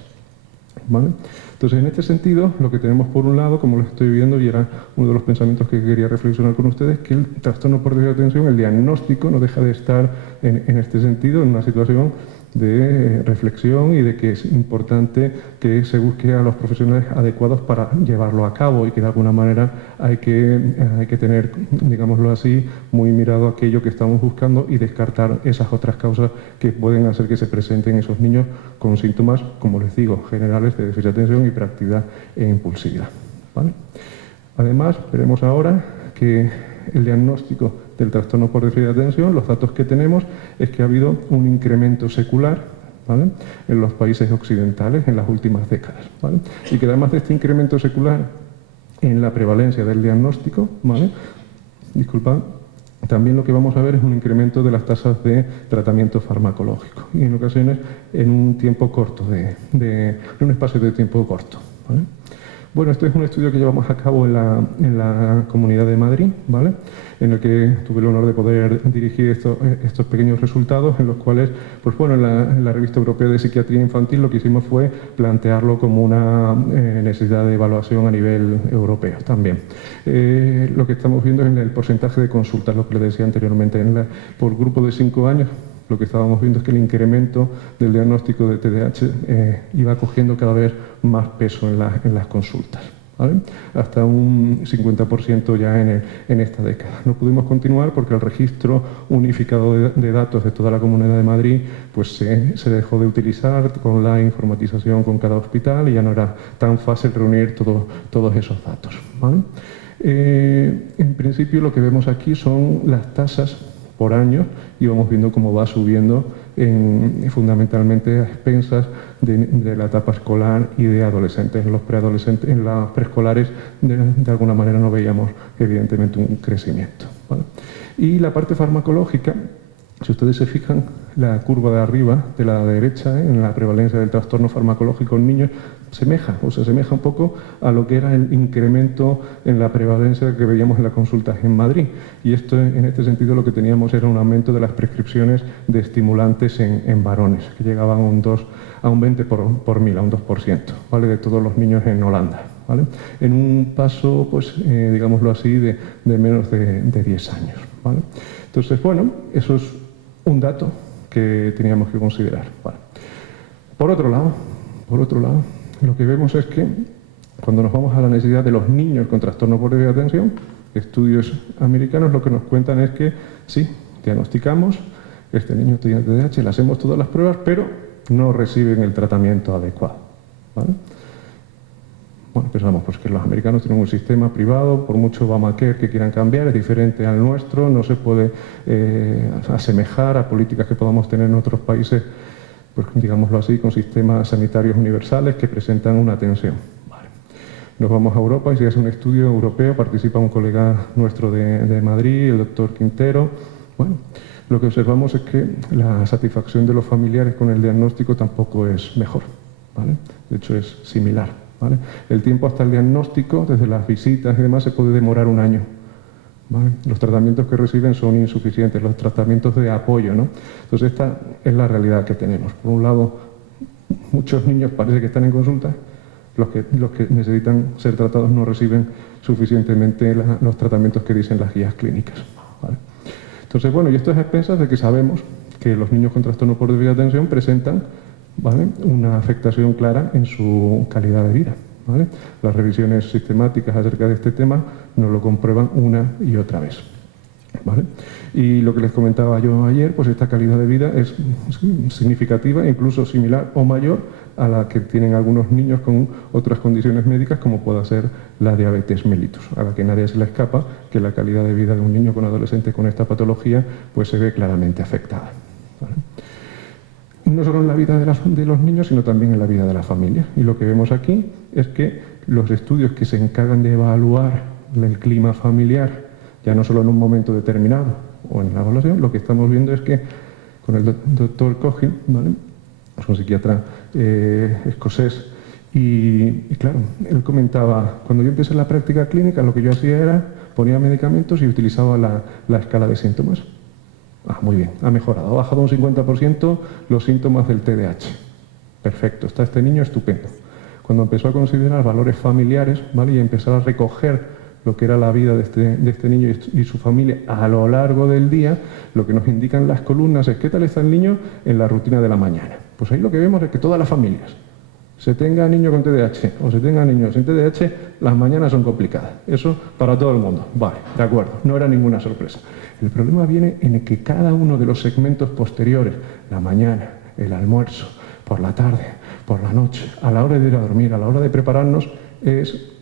¿vale? Entonces, en este sentido, lo que tenemos por un lado, como lo estoy viendo, y era uno de los pensamientos que quería reflexionar con ustedes, que el trastorno por déficit de atención, el diagnóstico, no deja de estar en este sentido en una situación de reflexión, y de que es importante que se busque a los profesionales adecuados para llevarlo a cabo, y que de alguna manera hay que tener, digámoslo así, muy mirado aquello que estamos buscando y descartar esas otras causas que pueden hacer que se presenten esos niños con síntomas, como les digo, generales de déficit de atención, hiperactividad e impulsividad, ¿vale? Además, veremos ahora que el diagnóstico del trastorno por déficit de atención, los datos que tenemos es que ha habido un incremento secular, ¿vale?, en los países occidentales en las últimas décadas, ¿vale? Y que además de este incremento secular en la prevalencia del diagnóstico, ¿vale?, también lo que vamos a ver es un incremento de las tasas de tratamiento farmacológico, y en ocasiones en un tiempo corto, en un espacio de tiempo corto, ¿vale? Bueno, este es un estudio que llevamos a cabo en la Comunidad de Madrid, ¿vale?, en el que tuve el honor de poder dirigir estos pequeños resultados, en los cuales, pues bueno, en la Revista Europea de Psiquiatría Infantil lo que hicimos fue plantearlo como una necesidad de evaluación a nivel europeo también. Lo que estamos viendo es el porcentaje de consultas, lo que les decía anteriormente, por grupo de 5 años. Lo que estábamos viendo es que el incremento del diagnóstico de TDAH iba cogiendo cada vez más peso en las consultas, ¿vale?, hasta un 50% ya en esta década. No pudimos continuar porque el registro unificado de datos de toda la Comunidad de Madrid pues se dejó de utilizar con la informatización con cada hospital, y ya no era tan fácil reunir todos esos datos, ¿vale? En principio, lo que vemos aquí son las tasas por año, y vamos viendo cómo va subiendo fundamentalmente a expensas de la etapa escolar y de adolescentes. En los preadolescentes, en las preescolares, de alguna manera no veíamos evidentemente un crecimiento, ¿vale? Y la parte farmacológica, si ustedes se fijan, la curva de arriba, de la derecha, en la prevalencia del trastorno farmacológico en niños, se asemeja un poco a lo que era el incremento en la prevalencia que veíamos en las consultas en Madrid. Y esto, en este sentido, lo que teníamos era un aumento de las prescripciones de estimulantes en varones, que llegaban a un 20 por mil, a un 2%, ¿vale?, de todos los niños en Holanda, ¿vale?, en un paso, pues, digámoslo así, de menos de 10 años, ¿vale? Entonces, bueno, eso es un dato que teníamos que considerar, ¿vale? Por otro lado, lo que vemos es que cuando nos vamos a la necesidad de los niños con trastorno por déficit de atención, estudios americanos lo que nos cuentan es que sí, diagnosticamos, este niño tiene TDAH, le hacemos todas las pruebas, pero no reciben el tratamiento adecuado, ¿vale? Bueno, pensamos pues que los americanos tienen un sistema privado, por mucho Obamacare que quieran cambiar, es diferente al nuestro, no se puede asemejar a políticas que podamos tener en otros países, pues digámoslo así, con sistemas sanitarios universales que presentan una atención. Vale. Nos vamos a Europa y se hace un estudio europeo, participa un colega nuestro de Madrid, el doctor Quintero. Bueno, lo que observamos es que la satisfacción de los familiares con el diagnóstico tampoco es mejor, ¿vale? De hecho es similar, ¿vale? El tiempo hasta el diagnóstico, desde las visitas y demás, se puede demorar un año, ¿vale? Los tratamientos que reciben son insuficientes, los tratamientos de apoyo, ¿no? Entonces esta es la realidad que tenemos. Por un lado, muchos niños parece que están en consulta, los que necesitan ser tratados no reciben suficientemente los tratamientos que dicen las guías clínicas, ¿vale? Entonces, bueno, y esto es a expensas de que sabemos que los niños con trastorno por déficit de atención presentan, ¿vale?, una afectación clara en su calidad de vida, ¿vale? Las revisiones sistemáticas acerca de este tema nos lo comprueban una y otra vez. ¿vale? Y lo que les comentaba yo ayer, pues esta calidad de vida es significativa, incluso similar o mayor a la que tienen algunos niños con otras condiciones médicas, como pueda ser la diabetes mellitus, a la que nadie se le escapa, que la calidad de vida de un niño con adolescente con esta patología pues se ve claramente afectada, ¿vale? No solo en la vida de los niños, sino también en la vida de la familia. Y lo que vemos aquí es que los estudios que se encargan de evaluar el clima familiar, ya no solo en un momento determinado o en la evaluación, lo que estamos viendo es que con el doctor Cohen, ¿vale?, es un psiquiatra escocés, y claro, él comentaba, cuando yo empecé la práctica clínica, lo que yo hacía era ponía medicamentos y utilizaba la escala de síntomas. Ah, muy bien, ha mejorado, ha bajado un 50% los síntomas del TDAH. Perfecto, está este niño estupendo. Cuando empezó a considerar valores familiares, ¿vale?, y empezar a recoger lo que era la vida de este niño y su familia a lo largo del día, lo que nos indican las columnas es qué tal está el niño en la rutina de la mañana. Pues ahí lo que vemos es que todas las familias, se tenga niño con TDAH o se tenga niños sin TDAH, las mañanas son complicadas. Eso para todo el mundo. Vale, de acuerdo, no era ninguna sorpresa. El problema viene en que cada uno de los segmentos posteriores, la mañana, el almuerzo, por la tarde, por la noche, a la hora de ir a dormir, a la hora de prepararnos, es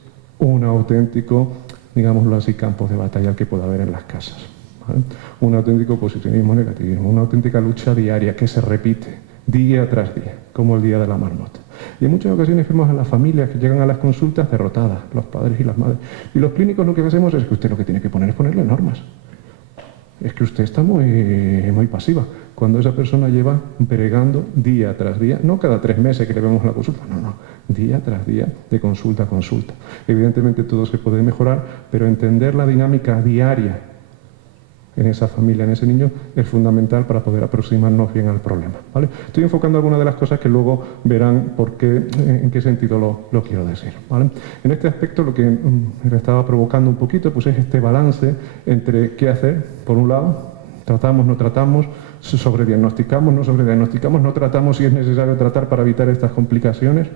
un auténtico, digámoslo así, campo de batalla que puede haber en las casas, ¿vale? Un auténtico positivismo negativismo, una auténtica lucha diaria que se repite día tras día, como el día de la marmota. Y en muchas ocasiones vemos a las familias que llegan a las consultas derrotadas, los padres y las madres. Y los clínicos lo que hacemos es que usted lo que tiene que poner es ponerle normas. Es que usted está muy pasiva. Cuando esa persona lleva bregando día tras día, no cada 3 meses que le vemos la consulta, no, día tras día, de consulta a consulta. Evidentemente todo se puede mejorar, pero entender la dinámica diaria en esa familia, en ese niño, es fundamental para poder aproximarnos bien al problema, ¿vale? Estoy enfocando algunas de las cosas que luego verán en qué sentido lo quiero decir, ¿vale? En este aspecto lo que me estaba provocando un poquito pues es este balance entre qué hacer. Por un lado, tratamos, no tratamos, sobrediagnosticamos, no sobrediagnosticamos, no tratamos si es necesario tratar para evitar estas complicaciones,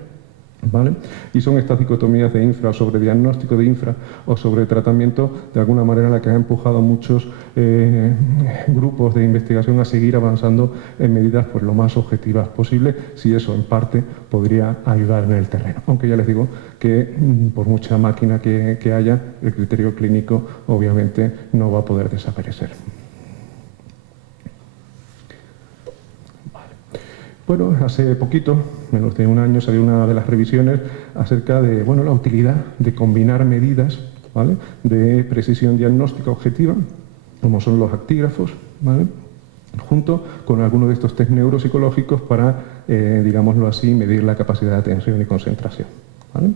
¿vale? Y son estas dicotomías de infra o sobrediagnóstico, de infra o sobretratamiento, de alguna manera la que ha empujado a muchos grupos de investigación a seguir avanzando en medidas pues lo más objetivas posible, si eso en parte podría ayudar en el terreno. Aunque ya les digo que por mucha máquina que haya, el criterio clínico obviamente no va a poder desaparecer. Bueno, hace poquito, menos de un año, salió una de las revisiones acerca de la utilidad de combinar medidas, ¿vale?, de precisión diagnóstica objetiva, como son los actígrafos, ¿vale?, junto con algunos de estos test neuropsicológicos para, digámoslo así, medir la capacidad de atención y concentración, ¿vale?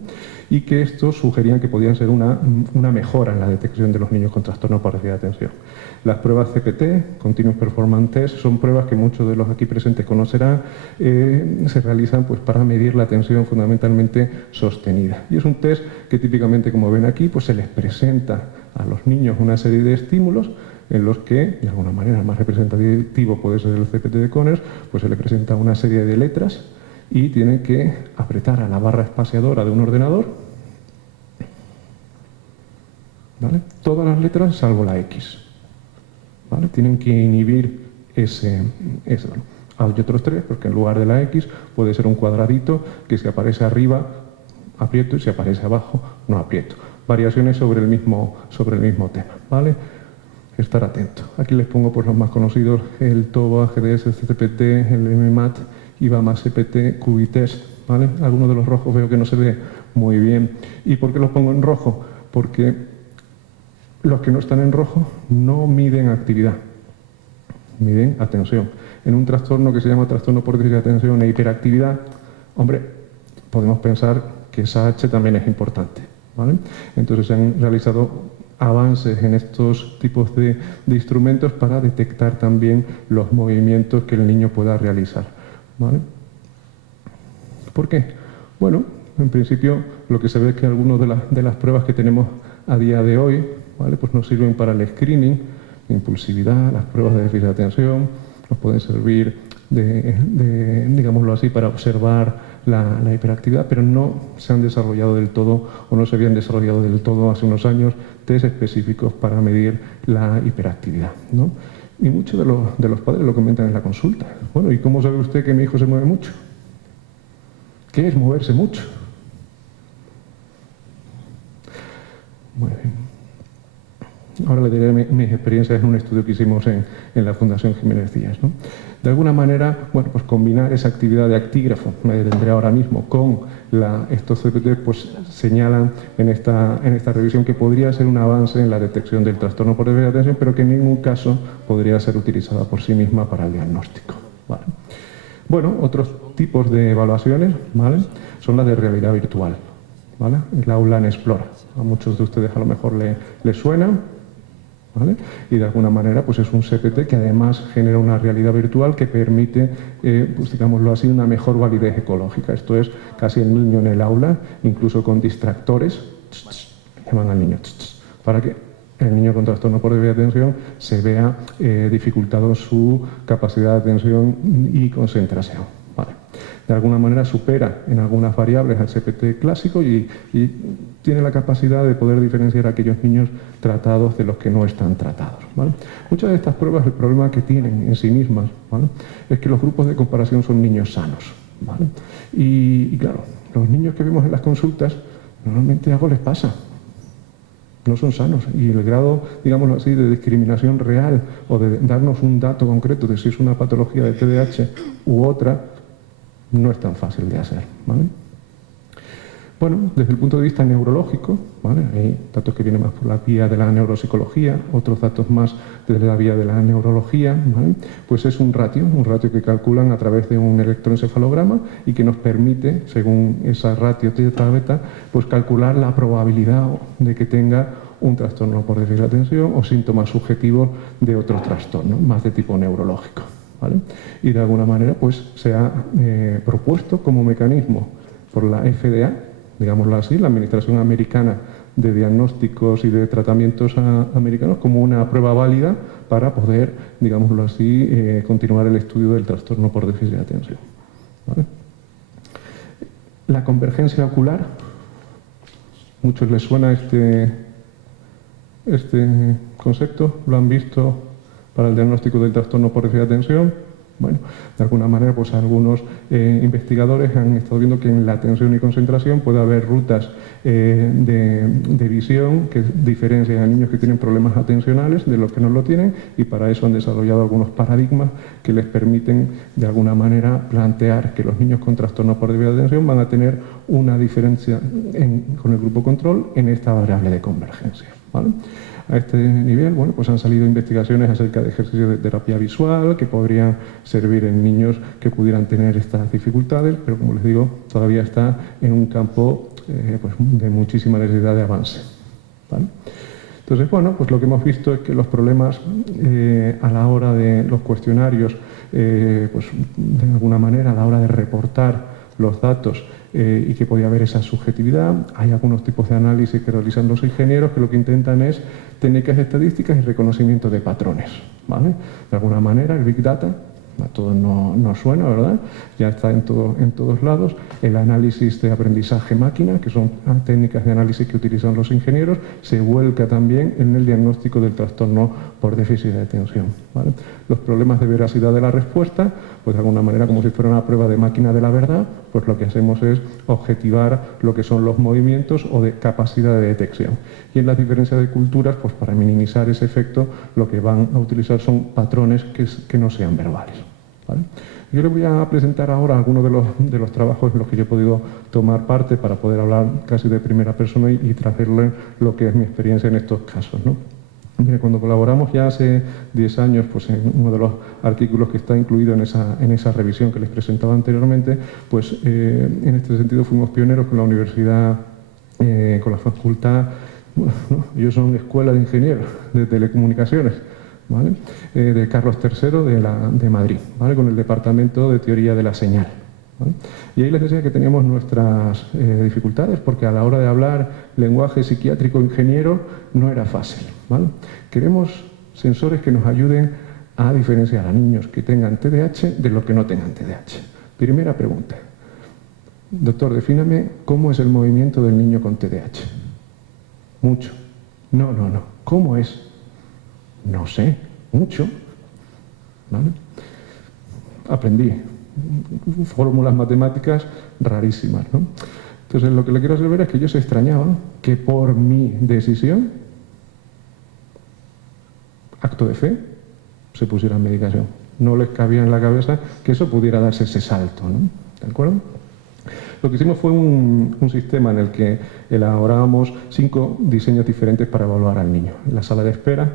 Y que estos sugerían que podían ser una mejora en la detección de los niños con trastorno por déficit de atención. Las pruebas CPT, Continuous Performance Test, son pruebas que muchos de los aquí presentes conocerán, se realizan pues para medir la atención fundamentalmente sostenida. Y es un test que típicamente, como ven aquí, pues se les presenta a los niños una serie de estímulos en los que, de alguna manera, el más representativo puede ser el CPT de Conners, pues se le presenta una serie de letras y tienen que apretar a la barra espaciadora de un ordenador, ¿vale?, todas las letras salvo la X, ¿vale? Tienen que inhibir ese. Hay otros 3, porque en lugar de la X puede ser un cuadradito que si aparece arriba aprieto y si aparece abajo no aprieto. Variaciones sobre el mismo tema, ¿vale? Estar atento. Aquí les pongo pues los más conocidos, el TOBA, GDS, CPT, el MMAT, IVA+CPT, QI-test, ¿vale? Algunos de los rojos veo que no se ve muy bien. ¿Y por qué los pongo en rojo? Porque los que no están en rojo no miden actividad, miden atención. En un trastorno que se llama trastorno por déficit de atención e hiperactividad, hombre, podemos pensar que esa H también es importante, ¿vale? Entonces se han realizado avances en estos tipos de instrumentos para detectar también los movimientos que el niño pueda realizar, ¿vale? ¿Por qué? Bueno, en principio lo que se ve es que algunas de las pruebas que tenemos a día de hoy, ¿vale?, pues nos sirven para el screening, impulsividad, las pruebas de déficit de atención, nos pueden servir digámoslo así, para observar la hiperactividad, pero no se han desarrollado del todo o no se habían desarrollado del todo hace unos años test específicos para medir la hiperactividad, ¿no? Y muchos de los padres lo comentan en la consulta. Bueno, ¿y cómo sabe usted que mi hijo se mueve mucho? ¿Qué es moverse mucho? Muy bien. Ahora le diré mis experiencias en un estudio que hicimos en la Fundación Jiménez Díaz, ¿no? De alguna manera, bueno, pues combinar esa actividad de actígrafo, me detendré ahora mismo, con estos CPT, pues señalan en esta revisión que podría ser un avance en la detección del trastorno por déficit de atención, pero que en ningún caso podría ser utilizada por sí misma para el diagnóstico, ¿vale? Bueno, otros tipos de evaluaciones, ¿vale?, son las de realidad virtual, ¿vale? El aula en Explora. A muchos de ustedes a lo mejor les suena, ¿vale? Y de alguna manera pues es un CPT que además genera una realidad virtual que permite, pues digámoslo así, una mejor validez ecológica. Esto es casi el niño en el aula, incluso con distractores, llaman al niño, para que el niño con trastorno por déficit de atención se vea dificultado su capacidad de atención y concentración, ¿vale? De alguna manera supera en algunas variables al CPT clásico y tiene la capacidad de poder diferenciar a aquellos niños tratados de los que no están tratados, ¿vale? Muchas de estas pruebas, el problema que tienen en sí mismas, ¿vale?, es que los grupos de comparación son niños sanos, ¿vale? Y claro, los niños que vemos en las consultas, normalmente algo les pasa. No son sanos y el grado, digámoslo así, de discriminación real o de darnos un dato concreto de si es una patología de TDAH u otra, no es tan fácil de hacer, ¿vale? Bueno, desde el punto de vista neurológico, ¿vale?, hay datos que vienen más por la vía de la neuropsicología, otros datos más desde la vía de la neurología, ¿vale? Pues es un ratio que calculan a través de un electroencefalograma y que nos permite, según esa ratio teta-beta, pues calcular la probabilidad de que tenga un trastorno por déficit de atención o síntomas subjetivos de otros trastornos, más de tipo neurológico, ¿vale? Y de alguna manera pues se ha propuesto como mecanismo por la FDA, digámoslo así, la Administración Americana de Diagnósticos y de Tratamientos Americanos, como una prueba válida para poder, digámoslo así, continuar el estudio del trastorno por déficit de atención, ¿vale? La convergencia ocular, muchos les suena este concepto, lo han visto para el diagnóstico del trastorno por déficit de atención. Bueno, de alguna manera, pues algunos investigadores han estado viendo que en la atención y concentración puede haber rutas de visión que diferencian a niños que tienen problemas atencionales de los que no lo tienen, y para eso han desarrollado algunos paradigmas que les permiten de alguna manera plantear que los niños con trastorno por déficit de atención van a tener una diferencia con el grupo control en esta variable de convergencia, ¿vale? A este nivel, bueno, pues han salido investigaciones acerca de ejercicios de terapia visual que podrían servir en niños que pudieran tener estas dificultades, pero como les digo, todavía está en un campo pues de muchísima necesidad de avance, ¿vale? Entonces, bueno, pues lo que hemos visto es que los problemas a la hora de los cuestionarios, pues de alguna manera a la hora de reportar los datos, y que podía haber esa subjetividad. Hay algunos tipos de análisis que realizan los ingenieros que lo que intentan es técnicas estadísticas y reconocimiento de patrones, ¿vale? De alguna manera el Big Data, a todos nos suena, ¿verdad? Ya está en todos lados. El análisis de aprendizaje máquina, que son técnicas de análisis que utilizan los ingenieros, se vuelca también en el diagnóstico del trastorno por déficit de atención, ¿vale? Los problemas de veracidad de la respuesta, pues de alguna manera como si fuera una prueba de máquina de la verdad, pues lo que hacemos es objetivar lo que son los movimientos o de capacidad de detección. Y en las diferencias de culturas, pues para minimizar ese efecto, lo que van a utilizar son patrones que no sean verbales, ¿vale? Yo les voy a presentar ahora algunos de los trabajos en los que yo he podido tomar parte para poder hablar casi de primera persona y traerles lo que es mi experiencia en estos casos, ¿no? Mire, cuando colaboramos ya hace 10 años, pues en uno de los artículos que está incluido en esa revisión que les presentaba anteriormente, pues en este sentido fuimos pioneros con la universidad, con la facultad, bueno, ¿no? Ellos son escuela de ingenieros de telecomunicaciones, ¿vale? De Carlos III de Madrid, ¿vale? Con el departamento de teoría de la señal, ¿vale? Y ahí les decía que teníamos nuestras dificultades porque a la hora de hablar lenguaje psiquiátrico ingeniero no era fácil, ¿vale? Queremos sensores que nos ayuden a diferenciar a niños que tengan TDAH de los que no tengan TDAH. Primera pregunta. Doctor, defíname cómo es el movimiento del niño con TDAH. Mucho. No. ¿Cómo es? No sé. Mucho. ¿Vale? Aprendí fórmulas matemáticas rarísimas, ¿no? Entonces, lo que le quiero hacer ver es que ellos se extrañaban que por mi decisión, acto de fe, se pusieran medicación. No les cabía en la cabeza que eso pudiera darse ese salto, ¿no? ¿De acuerdo? Lo que hicimos fue un sistema en el que elaborábamos 5 diseños diferentes para evaluar al niño. En la sala de espera,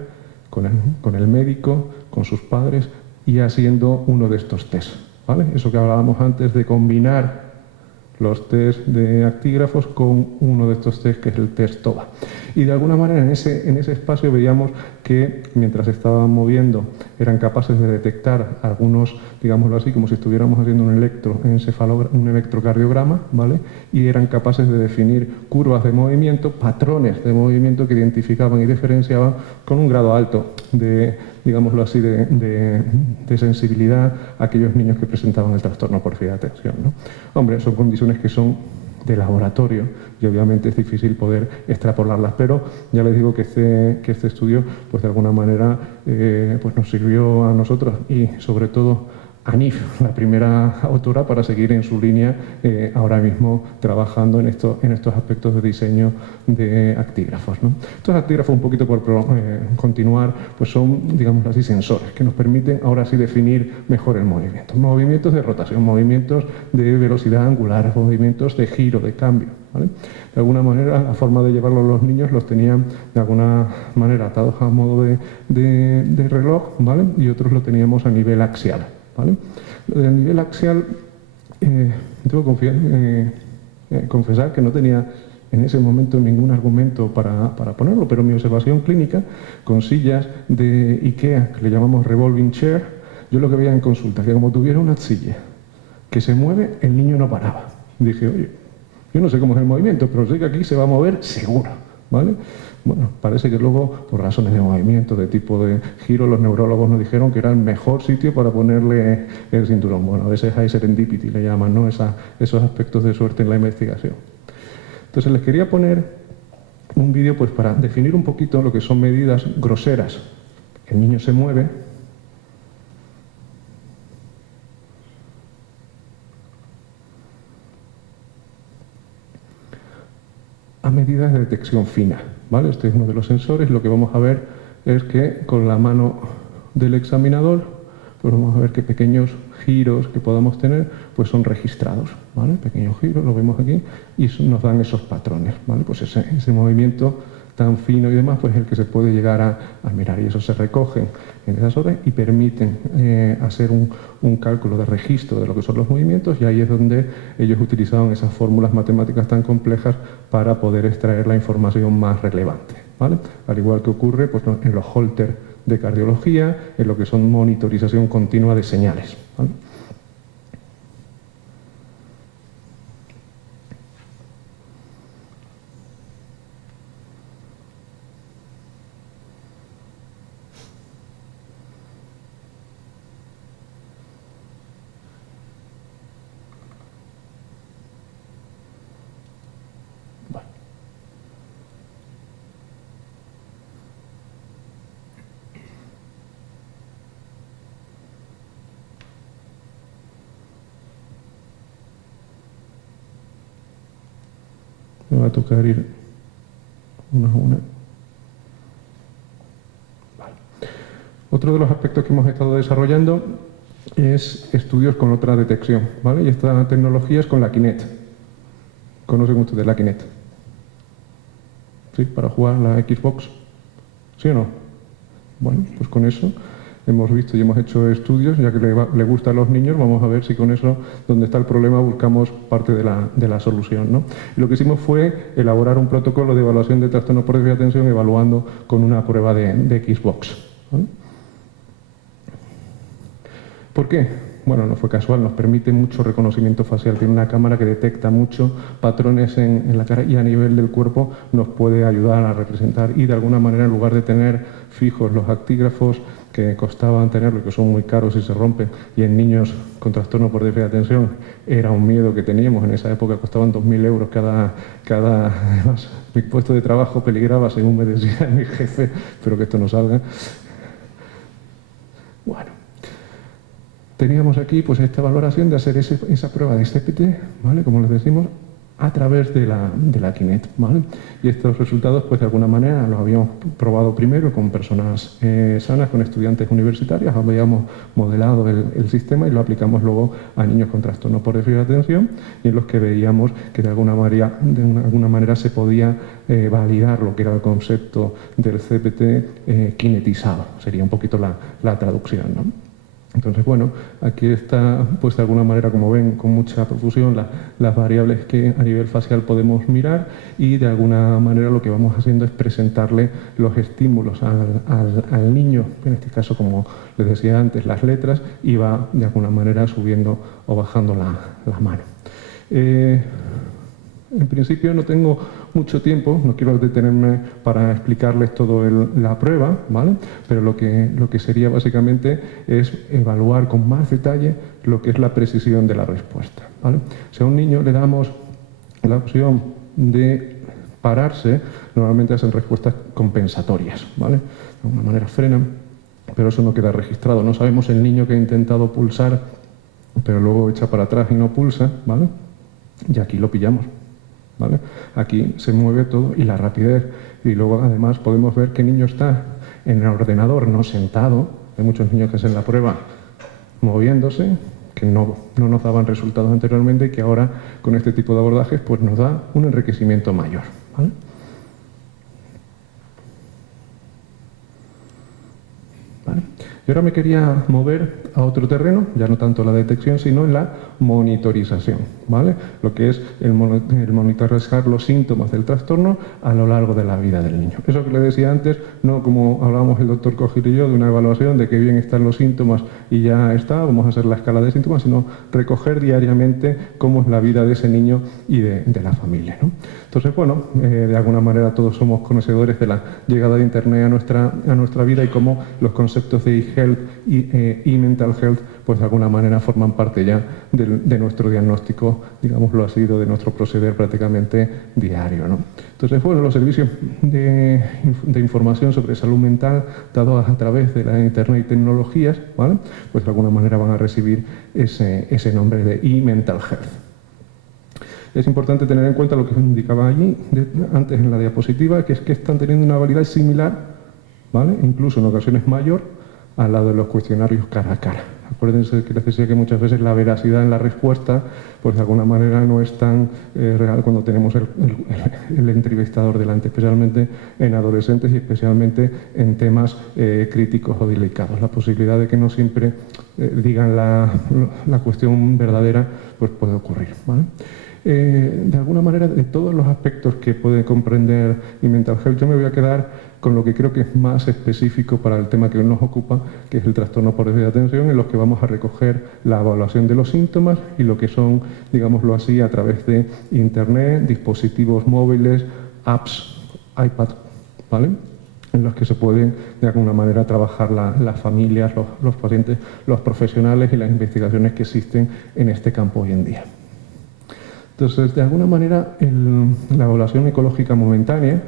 con el médico, con sus padres y haciendo uno de estos test, ¿vale? Eso que hablábamos antes de combinar los test de actígrafos con uno de estos test que es el test TOBA. Y de alguna manera en ese espacio veíamos que mientras estaban moviendo eran capaces de detectar algunos, digámoslo así, como si estuviéramos haciendo un electrocardiograma, ¿vale? Y eran capaces de definir curvas de movimiento, patrones de movimiento que identificaban y diferenciaban con un grado alto de, digámoslo así, de sensibilidad a aquellos niños que presentaban el trastorno por déficit de atención, ¿no? Hombre, son condiciones que son de laboratorio y obviamente es difícil poder extrapolarlas, pero ya les digo que este estudio pues de alguna manera pues nos sirvió a nosotros y sobre todo a NIF, la primera autora, para seguir en su línea ahora mismo trabajando en estos aspectos de diseño de actígrafos, ¿no? Estos actígrafos, un poquito por continuar, pues son, digamos así, sensores que nos permiten ahora sí definir mejor el movimiento. Movimientos de rotación, movimientos de velocidad angular, movimientos de giro, de cambio, ¿vale? De alguna manera, la forma de llevarlos los niños los tenían de alguna manera atados a modo de reloj, ¿vale? Y otros lo teníamos a nivel axial, ¿vale? A nivel axial, tengo que confesar que no tenía en ese momento ningún argumento para ponerlo, pero mi observación clínica con sillas de IKEA, que le llamamos revolving chair, yo lo que veía en consulta, que como tuviera una silla que se mueve, el niño no paraba. Dije, oye, yo no sé cómo es el movimiento, pero sé que aquí se va a mover seguro, ¿vale? Bueno, parece que luego, por razones de movimiento, de tipo de giro, los neurólogos nos dijeron que era el mejor sitio para ponerle el cinturón. Bueno, a veces hay serendipity, le llaman, ¿no? Esos aspectos de suerte en la investigación. Entonces les quería poner un vídeo pues para definir un poquito lo que son medidas groseras. El niño se mueve. A medidas de detección fina, ¿vale? Este es uno de los sensores. Lo que vamos a ver es que con la mano del examinador, pues vamos a ver que pequeños giros que podamos tener, pues son registrados, ¿vale? Pequeños giros, lo vemos aquí, y nos dan esos patrones, ¿vale? Pues ese movimiento tan fino y demás, pues es el que se puede llegar a mirar, y eso se recoge en esas horas y permiten hacer un cálculo de registro de lo que son los movimientos, y ahí es donde ellos utilizaban esas fórmulas matemáticas tan complejas para poder extraer la información más relevante, ¿vale? Al igual que ocurre pues, en los Holter de cardiología, en lo que son monitorización continua de señales, ¿vale? Me va a tocar ir una a una. Vale. Otro de los aspectos que hemos estado desarrollando es estudios con otra detección, ¿vale? Y esta tecnología es con la Kinect. ¿Conocen ustedes la Kinect? ¿Sí? Para jugar la Xbox. ¿Sí o no? Bueno, pues con eso hemos visto y hemos hecho estudios, ya que le gusta a los niños, vamos a ver si con eso, donde está el problema, buscamos parte de la solución, ¿no? Y lo que hicimos fue elaborar un protocolo de evaluación de trastorno por déficit de atención evaluando con una prueba de Xbox, ¿vale? ¿Por qué? bueno, no fue casual, nos permite mucho reconocimiento facial. Tiene una cámara que detecta mucho patrones en la cara y a nivel del cuerpo nos puede ayudar a representar. Y de alguna manera, en lugar de tener fijos los actígrafos que costaban tenerlo, que son muy caros y se rompen, y en niños con trastorno por déficit de atención era un miedo que teníamos. En esa época costaban 2.000 euros además, mi puesto de trabajo peligraba, según me decía mi jefe, espero que esto no salga. Bueno, teníamos aquí pues esta valoración de hacer esa prueba de CPT, ¿vale? Como les decimos, a través de la Kinet, ¿vale? Y estos resultados, pues de alguna manera, los habíamos probado primero con personas sanas, con estudiantes universitarios, habíamos modelado el sistema y lo aplicamos luego a niños con trastorno por déficit de atención, y en los que veíamos que de alguna manera se podía validar lo que era el concepto del CPT kinetizado. Sería un poquito la traducción, ¿no? Entonces, bueno, aquí está, pues de alguna manera, como ven, con mucha profusión, las variables que a nivel facial podemos mirar, y de alguna manera lo que vamos haciendo es presentarle los estímulos al niño, en este caso, como les decía antes, las letras, y va de alguna manera subiendo o bajando la mano. En principio no tengo mucho tiempo, no quiero detenerme para explicarles todo la prueba, ¿vale? Pero lo que sería básicamente es evaluar con más detalle lo que es la precisión de la respuesta, ¿vale? Si a un niño le damos la opción de pararse, normalmente hacen respuestas compensatorias, ¿vale? De alguna manera frenan, pero eso no queda registrado. No sabemos el niño que ha intentado pulsar, pero luego echa para atrás y no pulsa, ¿vale? Y aquí lo pillamos, ¿vale? Aquí se mueve todo y la rapidez. Y luego además podemos ver qué niño está en el ordenador, no sentado. Hay muchos niños que hacen la prueba moviéndose, que no nos daban resultados anteriormente y que ahora con este tipo de abordajes pues nos da un enriquecimiento mayor, ¿vale? ¿Vale? Y ahora me quería mover a otro terreno, ya no tanto la detección, sino en la monitorización, ¿vale? Lo que es el monitorizar los síntomas del trastorno a lo largo de la vida del niño. Eso que le decía antes, no como hablábamos el doctor Cogil y yo, de una evaluación de que bien están los síntomas y ya está, vamos a hacer la escala de síntomas, sino recoger diariamente cómo es la vida de ese niño y de la familia, ¿no? Entonces, bueno, de alguna manera todos somos conocedores de la llegada de Internet a nuestra vida y cómo los conceptos de e-health y mental health, pues de alguna manera forman parte ya de nuestro diagnóstico, digámoslo así, de nuestro proceder prácticamente diario, ¿no? Entonces, bueno, los servicios de información sobre salud mental dados a través de la Internet y tecnologías, ¿vale? Pues de alguna manera van a recibir ese nombre de e-mental health. Es importante tener en cuenta lo que indicaba allí antes en la diapositiva, que es que están teniendo una validez similar, ¿vale? Incluso en ocasiones mayor, al lado de los cuestionarios cara a cara. Acuérdense que les decía que muchas veces la veracidad en la respuesta, pues de alguna manera no es tan real cuando tenemos el entrevistador delante, especialmente en adolescentes y especialmente en temas críticos o delicados. La posibilidad de que no siempre digan la cuestión verdadera, pues puede ocurrir, ¿vale? De alguna manera, de todos los aspectos que puede comprender y mental health, yo me voy a quedar con lo que creo que es más específico para el tema que hoy nos ocupa, que es el trastorno por déficit de atención, en los que vamos a recoger la evaluación de los síntomas y lo que son, digámoslo así, a través de Internet, dispositivos móviles, apps, iPad, ¿vale? En los que se pueden, de alguna manera, trabajar las familias, los pacientes, los profesionales y las investigaciones que existen en este campo hoy en día. Entonces, de alguna manera, la evaluación ecológica momentánea,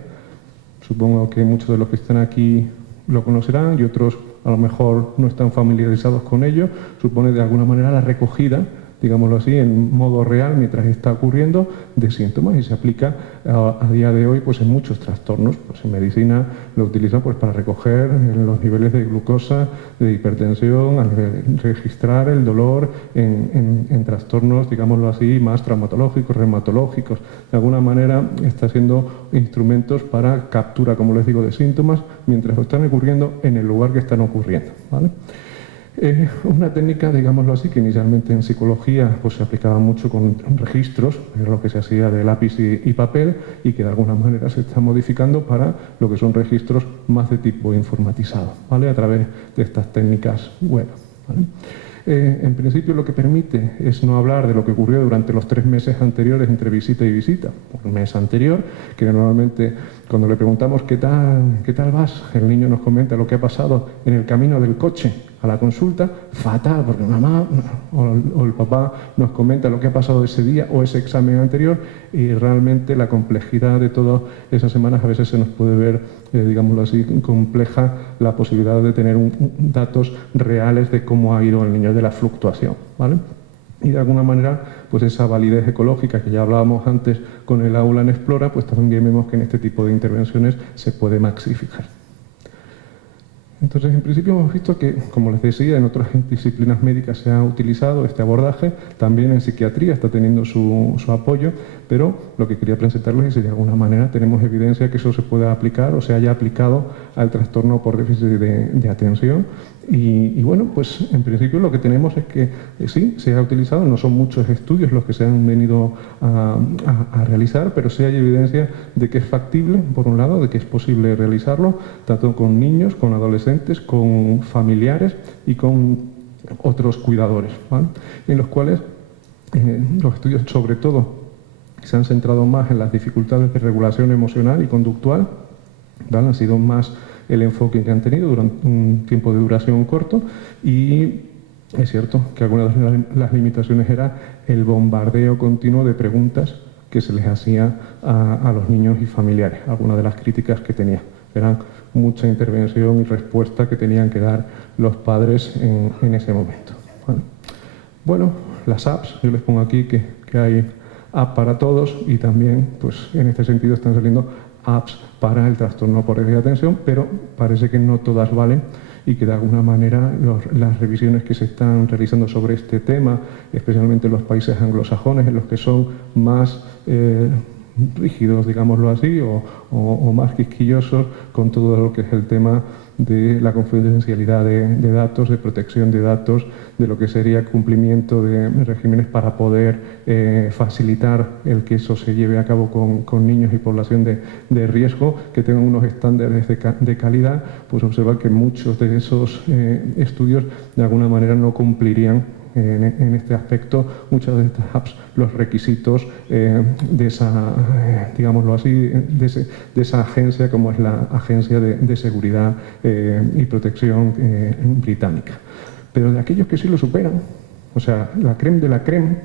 supongo que muchos de los que están aquí lo conocerán y otros a lo mejor no están familiarizados con ello, supone de alguna manera la recogida, digámoslo así, en modo real mientras está ocurriendo, de síntomas, y se aplica a día de hoy pues en muchos trastornos. Pues en medicina lo utilizan pues para recoger los niveles de glucosa, de hipertensión, registrar el dolor en trastornos, digámoslo así, más traumatológicos, reumatológicos. De alguna manera está siendo instrumentos para captura, como les digo, de síntomas mientras están ocurriendo en el lugar que están ocurriendo, ¿vale? Una técnica, digámoslo así, que inicialmente en psicología pues, se aplicaba mucho con registros, es lo que se hacía de lápiz y papel, y que de alguna manera se está modificando para lo que son registros más de tipo informatizado, ¿vale? A través de estas técnicas web, ¿vale? en principio lo que permite es no hablar de lo que ocurrió durante los 3 meses anteriores entre visita y visita, por el mes anterior, que normalmente cuando le preguntamos qué tal vas, el niño nos comenta lo que ha pasado en el camino del coche a la consulta, fatal, porque mamá o el papá nos comenta lo que ha pasado ese día o ese examen anterior, y realmente la complejidad de todas esas semanas a veces se nos puede ver, digámoslo así, compleja la posibilidad de tener datos reales de cómo ha ido el niño, de la fluctuación, ¿vale? Y de alguna manera, pues esa validez ecológica que ya hablábamos antes con el aula en Explora, pues también vemos que en este tipo de intervenciones se puede maxificar. Entonces, en principio hemos visto que, como les decía, en otras disciplinas médicas se ha utilizado este abordaje, también en psiquiatría está teniendo su apoyo, pero lo que quería presentarles es si de alguna manera tenemos evidencia que eso se pueda aplicar o se haya aplicado al trastorno por déficit de atención. Y bueno, pues en principio lo que tenemos es que sí, se ha utilizado, no son muchos estudios los que se han venido a realizar, pero sí hay evidencia de que es factible, por un lado, de que es posible realizarlo, tanto con niños, con adolescentes, con familiares y con otros cuidadores, ¿vale? En los cuales los estudios, sobre todo, se han centrado más en las dificultades de regulación emocional y conductual, ¿vale? Han sido más el enfoque que han tenido durante un tiempo de duración corto, y es cierto que algunas de las limitaciones era el bombardeo continuo de preguntas que se les hacía a los niños y familiares. Algunas de las críticas que tenía eran mucha intervención y respuesta que tenían que dar los padres en ese momento, ¿vale? Bueno, las apps, yo les pongo aquí que hay app para todos, y también pues en este sentido están saliendo apps para el trastorno por déficit de atención, pero parece que no todas valen, y que de alguna manera las revisiones que se están realizando sobre este tema, especialmente en los países anglosajones, en los que son más rígidos, digámoslo así, o más quisquillosos con todo lo que es el tema de la confidencialidad de datos, de protección de datos, de lo que sería cumplimiento de regímenes para poder facilitar el que eso se lleve a cabo con niños y población de riesgo, que tengan unos estándares de calidad, pues observar que muchos de esos estudios de alguna manera no cumplirían en este aspecto, muchas de estas apps, los requisitos de esa, digámoslo así, de esa agencia como es la Agencia de Seguridad y Protección británica. Pero de aquellos que sí lo superan, o sea, la crème de la crème,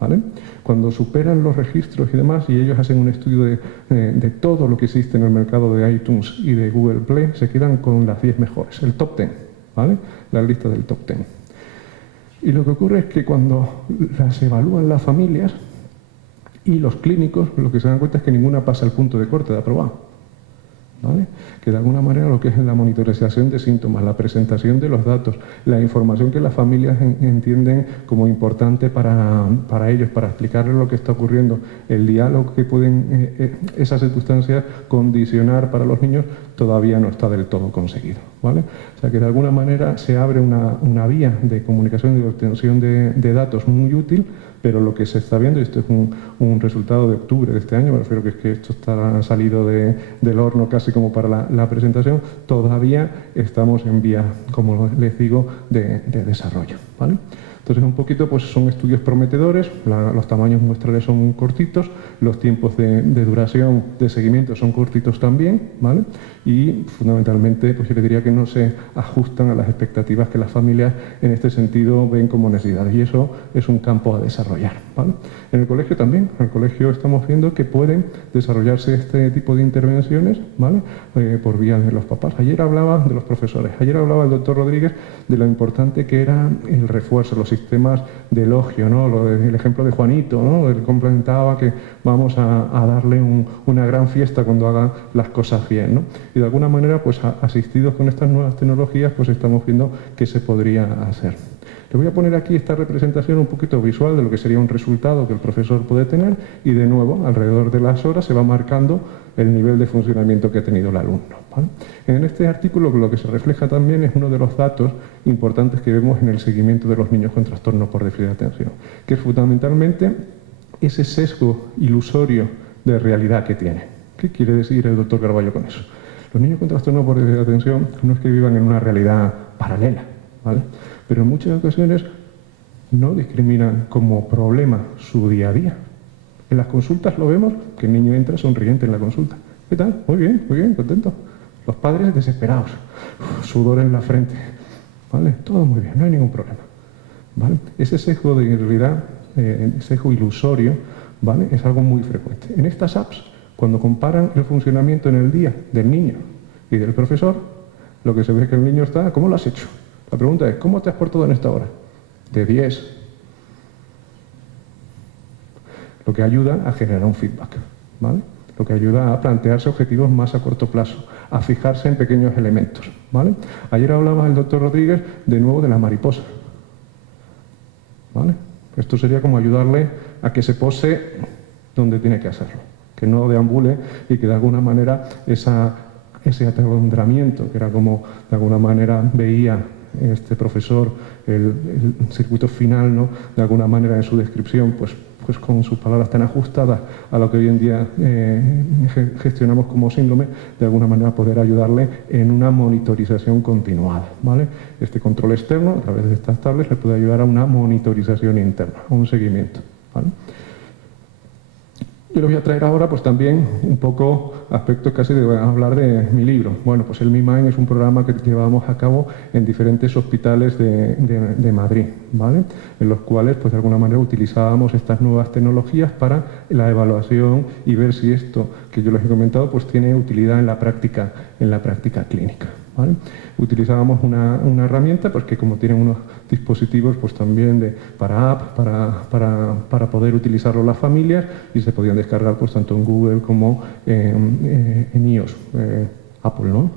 ¿vale? Cuando superan los registros y demás, y ellos hacen un estudio de todo lo que existe en el mercado de iTunes y de Google Play, se quedan con las 10 mejores, el top 10, ¿vale? La lista del top 10. Y lo que ocurre es que cuando las evalúan las familias y los clínicos, lo que se dan cuenta es que ninguna pasa el punto de corte de aprobado, ¿vale? Que de alguna manera lo que es la monitorización de síntomas, la presentación de los datos, la información que las familias entienden como importante para ellos, para explicarles lo que está ocurriendo, el diálogo que pueden esas circunstancias condicionar para los niños, todavía no está del todo conseguido, ¿vale? O sea que de alguna manera se abre una vía de comunicación y de obtención de datos muy útil, pero lo que se está viendo, y esto es un resultado de octubre de este año, me refiero que es que esto está salido del horno casi como para la presentación, todavía estamos en vía, como les digo, de desarrollo, ¿vale? Entonces, un poquito, pues son estudios prometedores, los tamaños muestrales son cortitos, los tiempos de duración de seguimiento son cortitos también, ¿vale? Y fundamentalmente, pues yo le diría que no se ajustan a las expectativas que las familias en este sentido ven como necesidades, y eso es un campo a desarrollar, ¿vale? En el colegio también, en el colegio estamos viendo que pueden desarrollarse este tipo de intervenciones, ¿vale? Por vía de los papás. Ayer hablaba de los profesores, ayer hablaba el doctor Rodríguez de lo importante que era el refuerzo, los sistemas de elogio, ¿no? El ejemplo de Juanito, ¿no? Él complementaba que vamos a darle una gran fiesta cuando haga las cosas bien, ¿no? Y de alguna manera, pues asistidos con estas nuevas tecnologías, pues estamos viendo qué se podría hacer. Les voy a poner aquí esta representación un poquito visual de lo que sería un resultado que el profesor puede tener, y de nuevo, alrededor de las horas se va marcando el nivel de funcionamiento que ha tenido el alumno, ¿vale? En este artículo lo que se refleja también es uno de los datos importantes que vemos en el seguimiento de los niños con trastorno por déficit de atención, que es fundamentalmente ese sesgo ilusorio de realidad que tiene. ¿Qué quiere decir el doctor Carballo con eso? Los niños con trastorno por déficit de atención no es que vivan en una realidad paralela, ¿vale? Pero en muchas ocasiones no discriminan como problema su día a día. En las consultas lo vemos, que el niño entra sonriente en la consulta. ¿Qué tal? Muy bien, contento. Los padres desesperados, sudor en la frente. ¿Vale? Todo muy bien, no hay ningún problema. ¿Vale? Ese sesgo de realidad, sesgo ilusorio, ¿vale? Es algo muy frecuente. En estas apps, cuando comparan el funcionamiento en el día del niño y del profesor, lo que se ve es que el niño está, ¿cómo lo has hecho? La pregunta es, ¿cómo te has portado en esta hora? De 10. Lo que ayuda a generar un feedback, ¿vale? Lo que ayuda a plantearse objetivos más a corto plazo, a fijarse en pequeños elementos, ¿vale? Ayer hablaba el doctor Rodríguez de nuevo de la mariposa, ¿vale? Esto sería como ayudarle a que se pose donde tiene que hacerlo, que no deambule y que de alguna manera ese atolondramiento, que era como de alguna manera veía este profesor el circuito final, ¿no? De alguna manera en su descripción, pues con sus palabras tan ajustadas a lo que hoy en día gestionamos como síndrome, de alguna manera poder ayudarle en una monitorización continuada, ¿vale? Este control externo, a través de estas tablets, le puede ayudar a una monitorización interna, a un seguimiento, ¿vale? Yo les voy a traer ahora pues también un poco aspectos casi de hablar de mi libro. Bueno, pues el Me Mind es un programa que llevábamos a cabo en diferentes hospitales de Madrid, ¿vale? En los cuales pues de alguna manera utilizábamos estas nuevas tecnologías para la evaluación y ver si esto que yo les he comentado pues tiene utilidad en la práctica clínica, ¿vale? Utilizábamos una herramienta pues que como tienen unos dispositivos pues también para app, para poder utilizarlo las familias, y se podían descargar pues tanto en Google como en iOS, Apple, ¿no?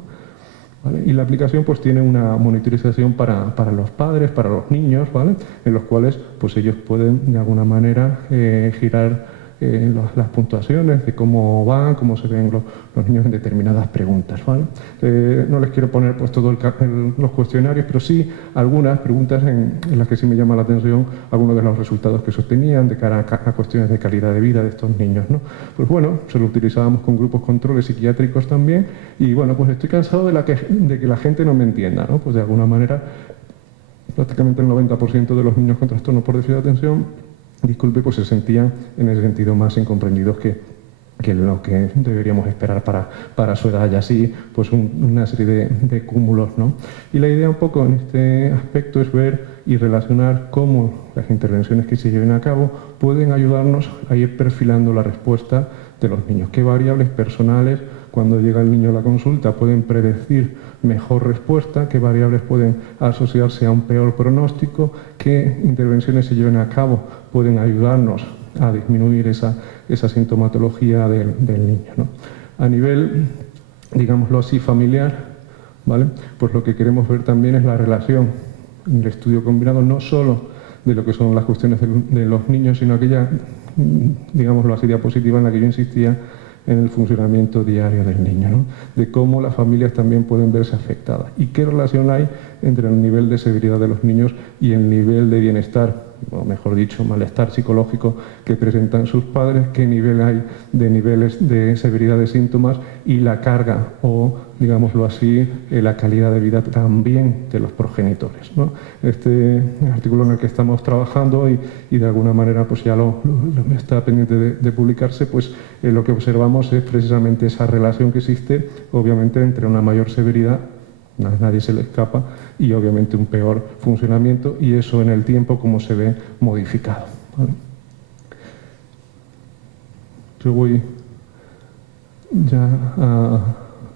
¿Vale? Y la aplicación pues tiene una monitorización para los padres, para los niños, ¿vale? En los cuales pues ellos pueden de alguna manera girar las puntuaciones de cómo van, cómo se ven los niños en determinadas preguntas, ¿vale? No les quiero poner pues todos los cuestionarios, pero sí algunas preguntas en las que sí me llama la atención algunos de los resultados que se obtenían de cara a cuestiones de calidad de vida de estos niños, ¿no? Pues bueno, se lo utilizábamos con grupos controles psiquiátricos también, y bueno, pues estoy cansado de que la gente no me entienda, ¿no? Pues de alguna manera prácticamente el 90% de los niños con trastorno por déficit de atención, disculpe, pues se sentían en ese sentido más incomprendidos que lo que deberíamos esperar para su edad, y así pues una serie de cúmulos, ¿no? Y la idea un poco en este aspecto es ver y relacionar cómo las intervenciones que se lleven a cabo pueden ayudarnos a ir perfilando la respuesta de los niños. ¿Qué variables personales, cuando llega el niño a la consulta, pueden predecir mejor respuesta? ¿Qué variables pueden asociarse a un peor pronóstico? ¿Qué intervenciones se lleven a cabo pueden ayudarnos a disminuir esa sintomatología del niño, ¿no? A nivel, digámoslo así, familiar, ¿vale? Pues lo que queremos ver también es la relación en el estudio combinado, no solo de lo que son las cuestiones de los niños, sino aquella, digámoslo así, diapositiva en la que yo insistía en el funcionamiento diario del niño, ¿no? De cómo las familias también pueden verse afectadas y qué relación hay entre el nivel de severidad de los niños y el nivel de bienestar, o mejor dicho, malestar psicológico que presentan sus padres, qué nivel hay de niveles de severidad de síntomas y la carga o, digámoslo así, la calidad de vida también de los progenitores, ¿no? Este artículo en el que estamos trabajando y de alguna manera pues ya lo está pendiente de publicarse, pues lo que observamos es precisamente esa relación que existe, obviamente, entre una mayor severidad, nadie se le escapa, y obviamente un peor funcionamiento, y eso en el tiempo como se ve modificado, ¿vale? Yo voy ya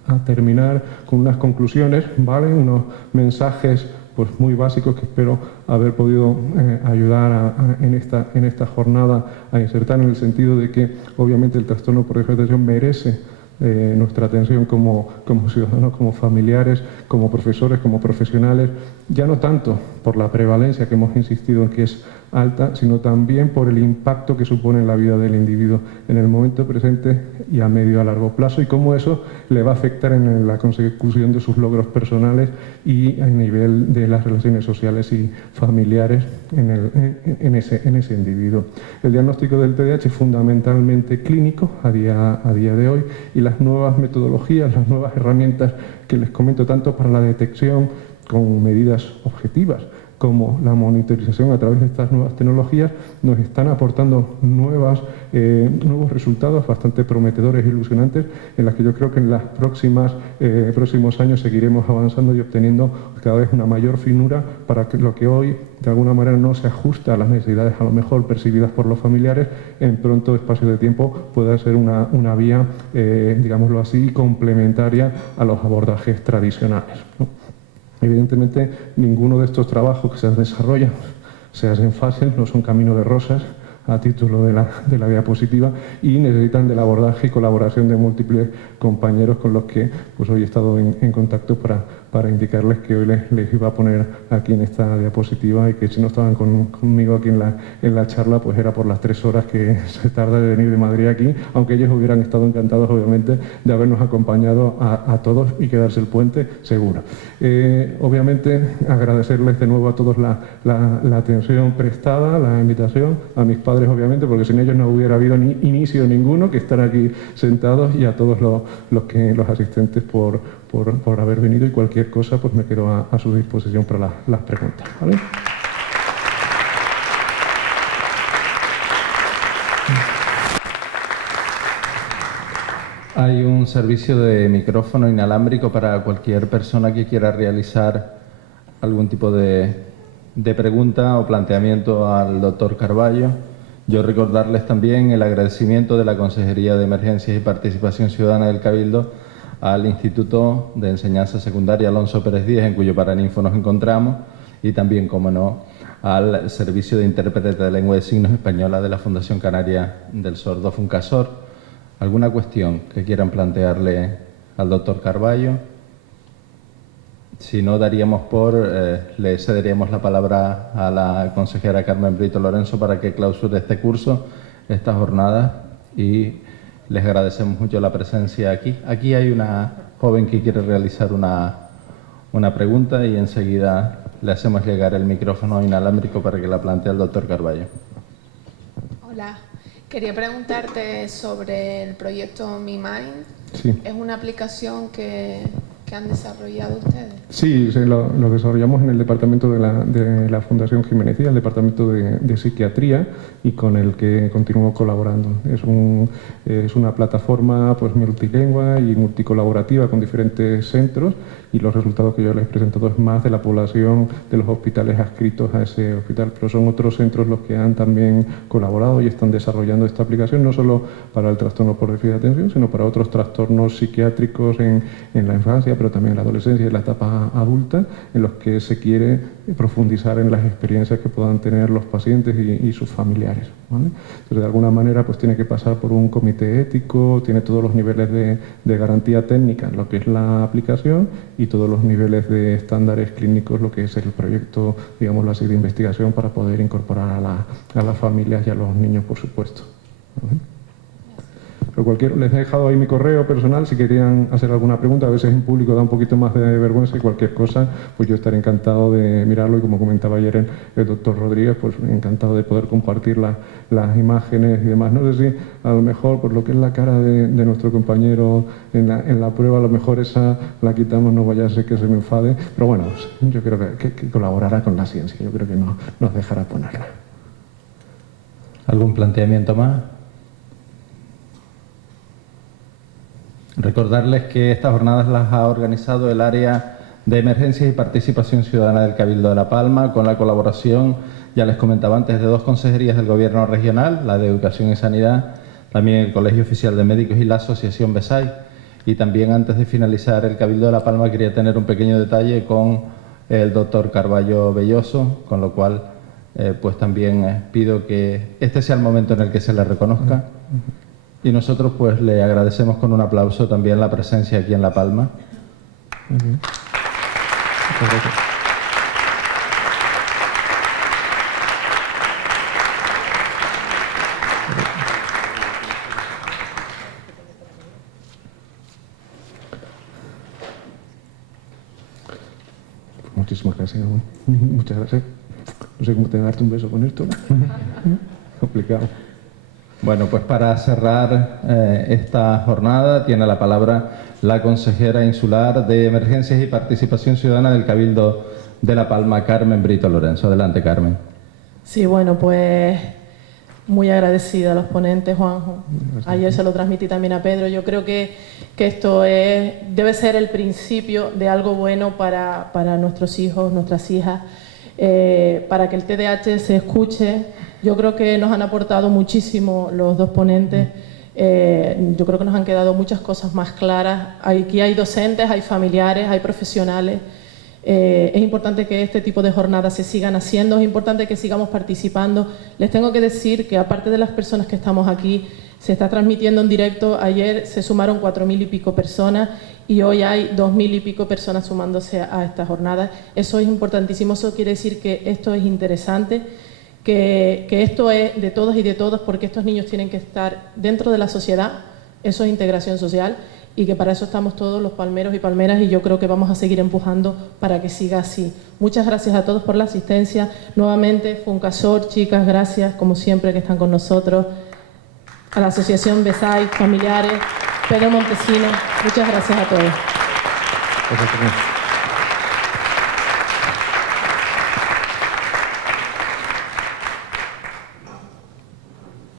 a terminar con unas conclusiones, ¿vale? Unos mensajes pues muy básicos que espero haber podido ayudar en esta jornada a insertar, en el sentido de que obviamente el trastorno por déficit de atención merece nuestra atención como ciudadanos, como familiares, como profesores, como profesionales, ya no tanto por la prevalencia que hemos insistido en que es alta, sino también por el impacto que supone en la vida del individuo en el momento presente y a medio y a largo plazo, y cómo eso le va a afectar en la consecución de sus logros personales y a nivel de las relaciones sociales y familiares en ese individuo. El diagnóstico del TDAH es fundamentalmente clínico a día de hoy, y las nuevas metodologías, las nuevas herramientas que les comento, tanto para la detección con medidas objetivas como la monitorización a través de estas nuevas tecnologías nos están aportando nuevos resultados bastante prometedores e ilusionantes, en las que yo creo que en los próximos años seguiremos avanzando y obteniendo cada vez una mayor finura para que lo que hoy de alguna manera no se ajusta a las necesidades a lo mejor percibidas por los familiares, en pronto espacio de tiempo pueda ser una vía, digámoslo así, complementaria a los abordajes tradicionales, ¿no? Evidentemente, ninguno de estos trabajos que se desarrollan se hacen fácil, no son camino de rosas, a título de la diapositiva, y necesitan del abordaje y colaboración de múltiples compañeros con los que pues, hoy he estado en contacto para indicarles que hoy les iba a poner aquí en esta diapositiva, y que si no estaban conmigo aquí en la charla, pues era por las 3 horas que se tarda de venir de Madrid aquí, aunque ellos hubieran estado encantados, obviamente, de habernos acompañado a todos y quedarse el puente seguro. Obviamente, agradecerles de nuevo a todos la atención prestada, la invitación, a mis padres, obviamente, porque sin ellos no hubiera habido ni inicio ninguno, que estar aquí sentados, y a todos los asistentes por haber venido, y cualquier cosa pues me quedo a su disposición para las preguntas, ¿vale? Hay un servicio de micrófono inalámbrico para cualquier persona que quiera realizar algún tipo de pregunta o planteamiento al doctor Carballo. Yo recordarles también el agradecimiento de la Consejería de Emergencias y Participación Ciudadana del Cabildo al Instituto de Enseñanza Secundaria Alonso Pérez Díez, en cuyo paraninfo nos encontramos, y también, como no, al Servicio de Intérprete de Lengua de Signos Española de la Fundación Canaria del Sordo, Funcasor. ¿Alguna cuestión que quieran plantearle al doctor Carballo? Si no, le cederíamos la palabra a la consejera Carmen Brito Lorenzo para que clausure este curso, esta jornada, y les agradecemos mucho la presencia aquí. Aquí hay una joven que quiere realizar una pregunta, y enseguida le hacemos llegar el micrófono inalámbrico para que la plantee al doctor Carballo. Hola, quería preguntarte sobre el proyecto Mi Mind. Sí. ¿Es una aplicación que han desarrollado ustedes? Sí, lo desarrollamos en el departamento de la Fundación Jiménez Díaz, el departamento de psiquiatría, y con el que continúo colaborando. Es una plataforma pues multilingüe y multicolaborativa con diferentes centros, y los resultados que yo les he presentado es más de la población de los hospitales adscritos a ese hospital, pero son otros centros los que han también colaborado y están desarrollando esta aplicación, no solo para el trastorno por déficit de atención, sino para otros trastornos psiquiátricos en la infancia, pero también en la adolescencia y en la etapa adulta, en los que se quiere profundizar en las experiencias que puedan tener los pacientes y sus familiares, ¿vale? Entonces, de alguna manera, pues tiene que pasar por un comité ético, tiene todos los niveles de garantía técnica en lo que es la aplicación, y todos los niveles de estándares clínicos, lo que es el proyecto, digámoslo así, de investigación, para poder incorporar a las familias y a los niños, por supuesto, ¿vale? Pero les he dejado ahí mi correo personal si querían hacer alguna pregunta. A veces en público da un poquito más de vergüenza, y cualquier cosa, pues yo estaré encantado de mirarlo, y como comentaba ayer el doctor Rodríguez, pues encantado de poder compartir las imágenes y demás. No sé si a lo mejor por lo que es la cara de nuestro compañero en la prueba, a lo mejor esa la quitamos, no vaya a ser que se me enfade, pero bueno, yo creo que colaborará con la ciencia, yo creo que no nos dejará ponerla. ¿Algún planteamiento más? Recordarles que estas jornadas las ha organizado el Área de Emergencias y Participación Ciudadana del Cabildo de La Palma, con la colaboración, ya les comentaba antes, de 2 consejerías del Gobierno regional, la de Educación y Sanidad, también el Colegio Oficial de Médicos y la Asociación BESAI. Y también, antes de finalizar el Cabildo de La Palma, quería tener un pequeño detalle con el doctor Carballo Belloso, con lo cual pues también pido que este sea el momento en el que se le reconozca. Y nosotros pues le agradecemos con un aplauso también la presencia aquí en La Palma. Muchas gracias. Muchísimas gracias. Muchas gracias. No sé cómo te darte un beso con esto. Complicado. Bueno, pues para cerrar esta jornada tiene la palabra la consejera insular de Emergencias y Participación Ciudadana del Cabildo de La Palma, Carmen Brito Lorenzo. Adelante, Carmen. Sí, bueno, pues muy agradecida a los ponentes, Juanjo. Ayer se lo transmití también a Pedro. Yo creo que esto debe ser el principio de algo bueno para nuestros hijos, nuestras hijas, para que el TDAH se escuche. Yo creo que nos han aportado muchísimo los dos ponentes. Yo creo que nos han quedado muchas cosas más claras. Aquí hay docentes, hay familiares, hay profesionales. Es importante que este tipo de jornadas se sigan haciendo, es importante que sigamos participando. Les tengo que decir que aparte de las personas que estamos aquí, se está transmitiendo en directo. Ayer se sumaron 4.000 y pico personas y hoy hay 2.000 y pico personas sumándose a esta jornada. Eso es importantísimo, eso quiere decir que esto es interesante, que esto es de todos y de todas, porque estos niños tienen que estar dentro de la sociedad. Eso es integración social. Y que para eso estamos todos los palmeros y palmeras, y yo creo que vamos a seguir empujando para que siga así. Muchas gracias a todos por la asistencia. Nuevamente, Funcasor, chicas, gracias, como siempre, que están con nosotros. A la Asociación BESAI, familiares, Pedro Montesino, muchas gracias a todos. Gracias.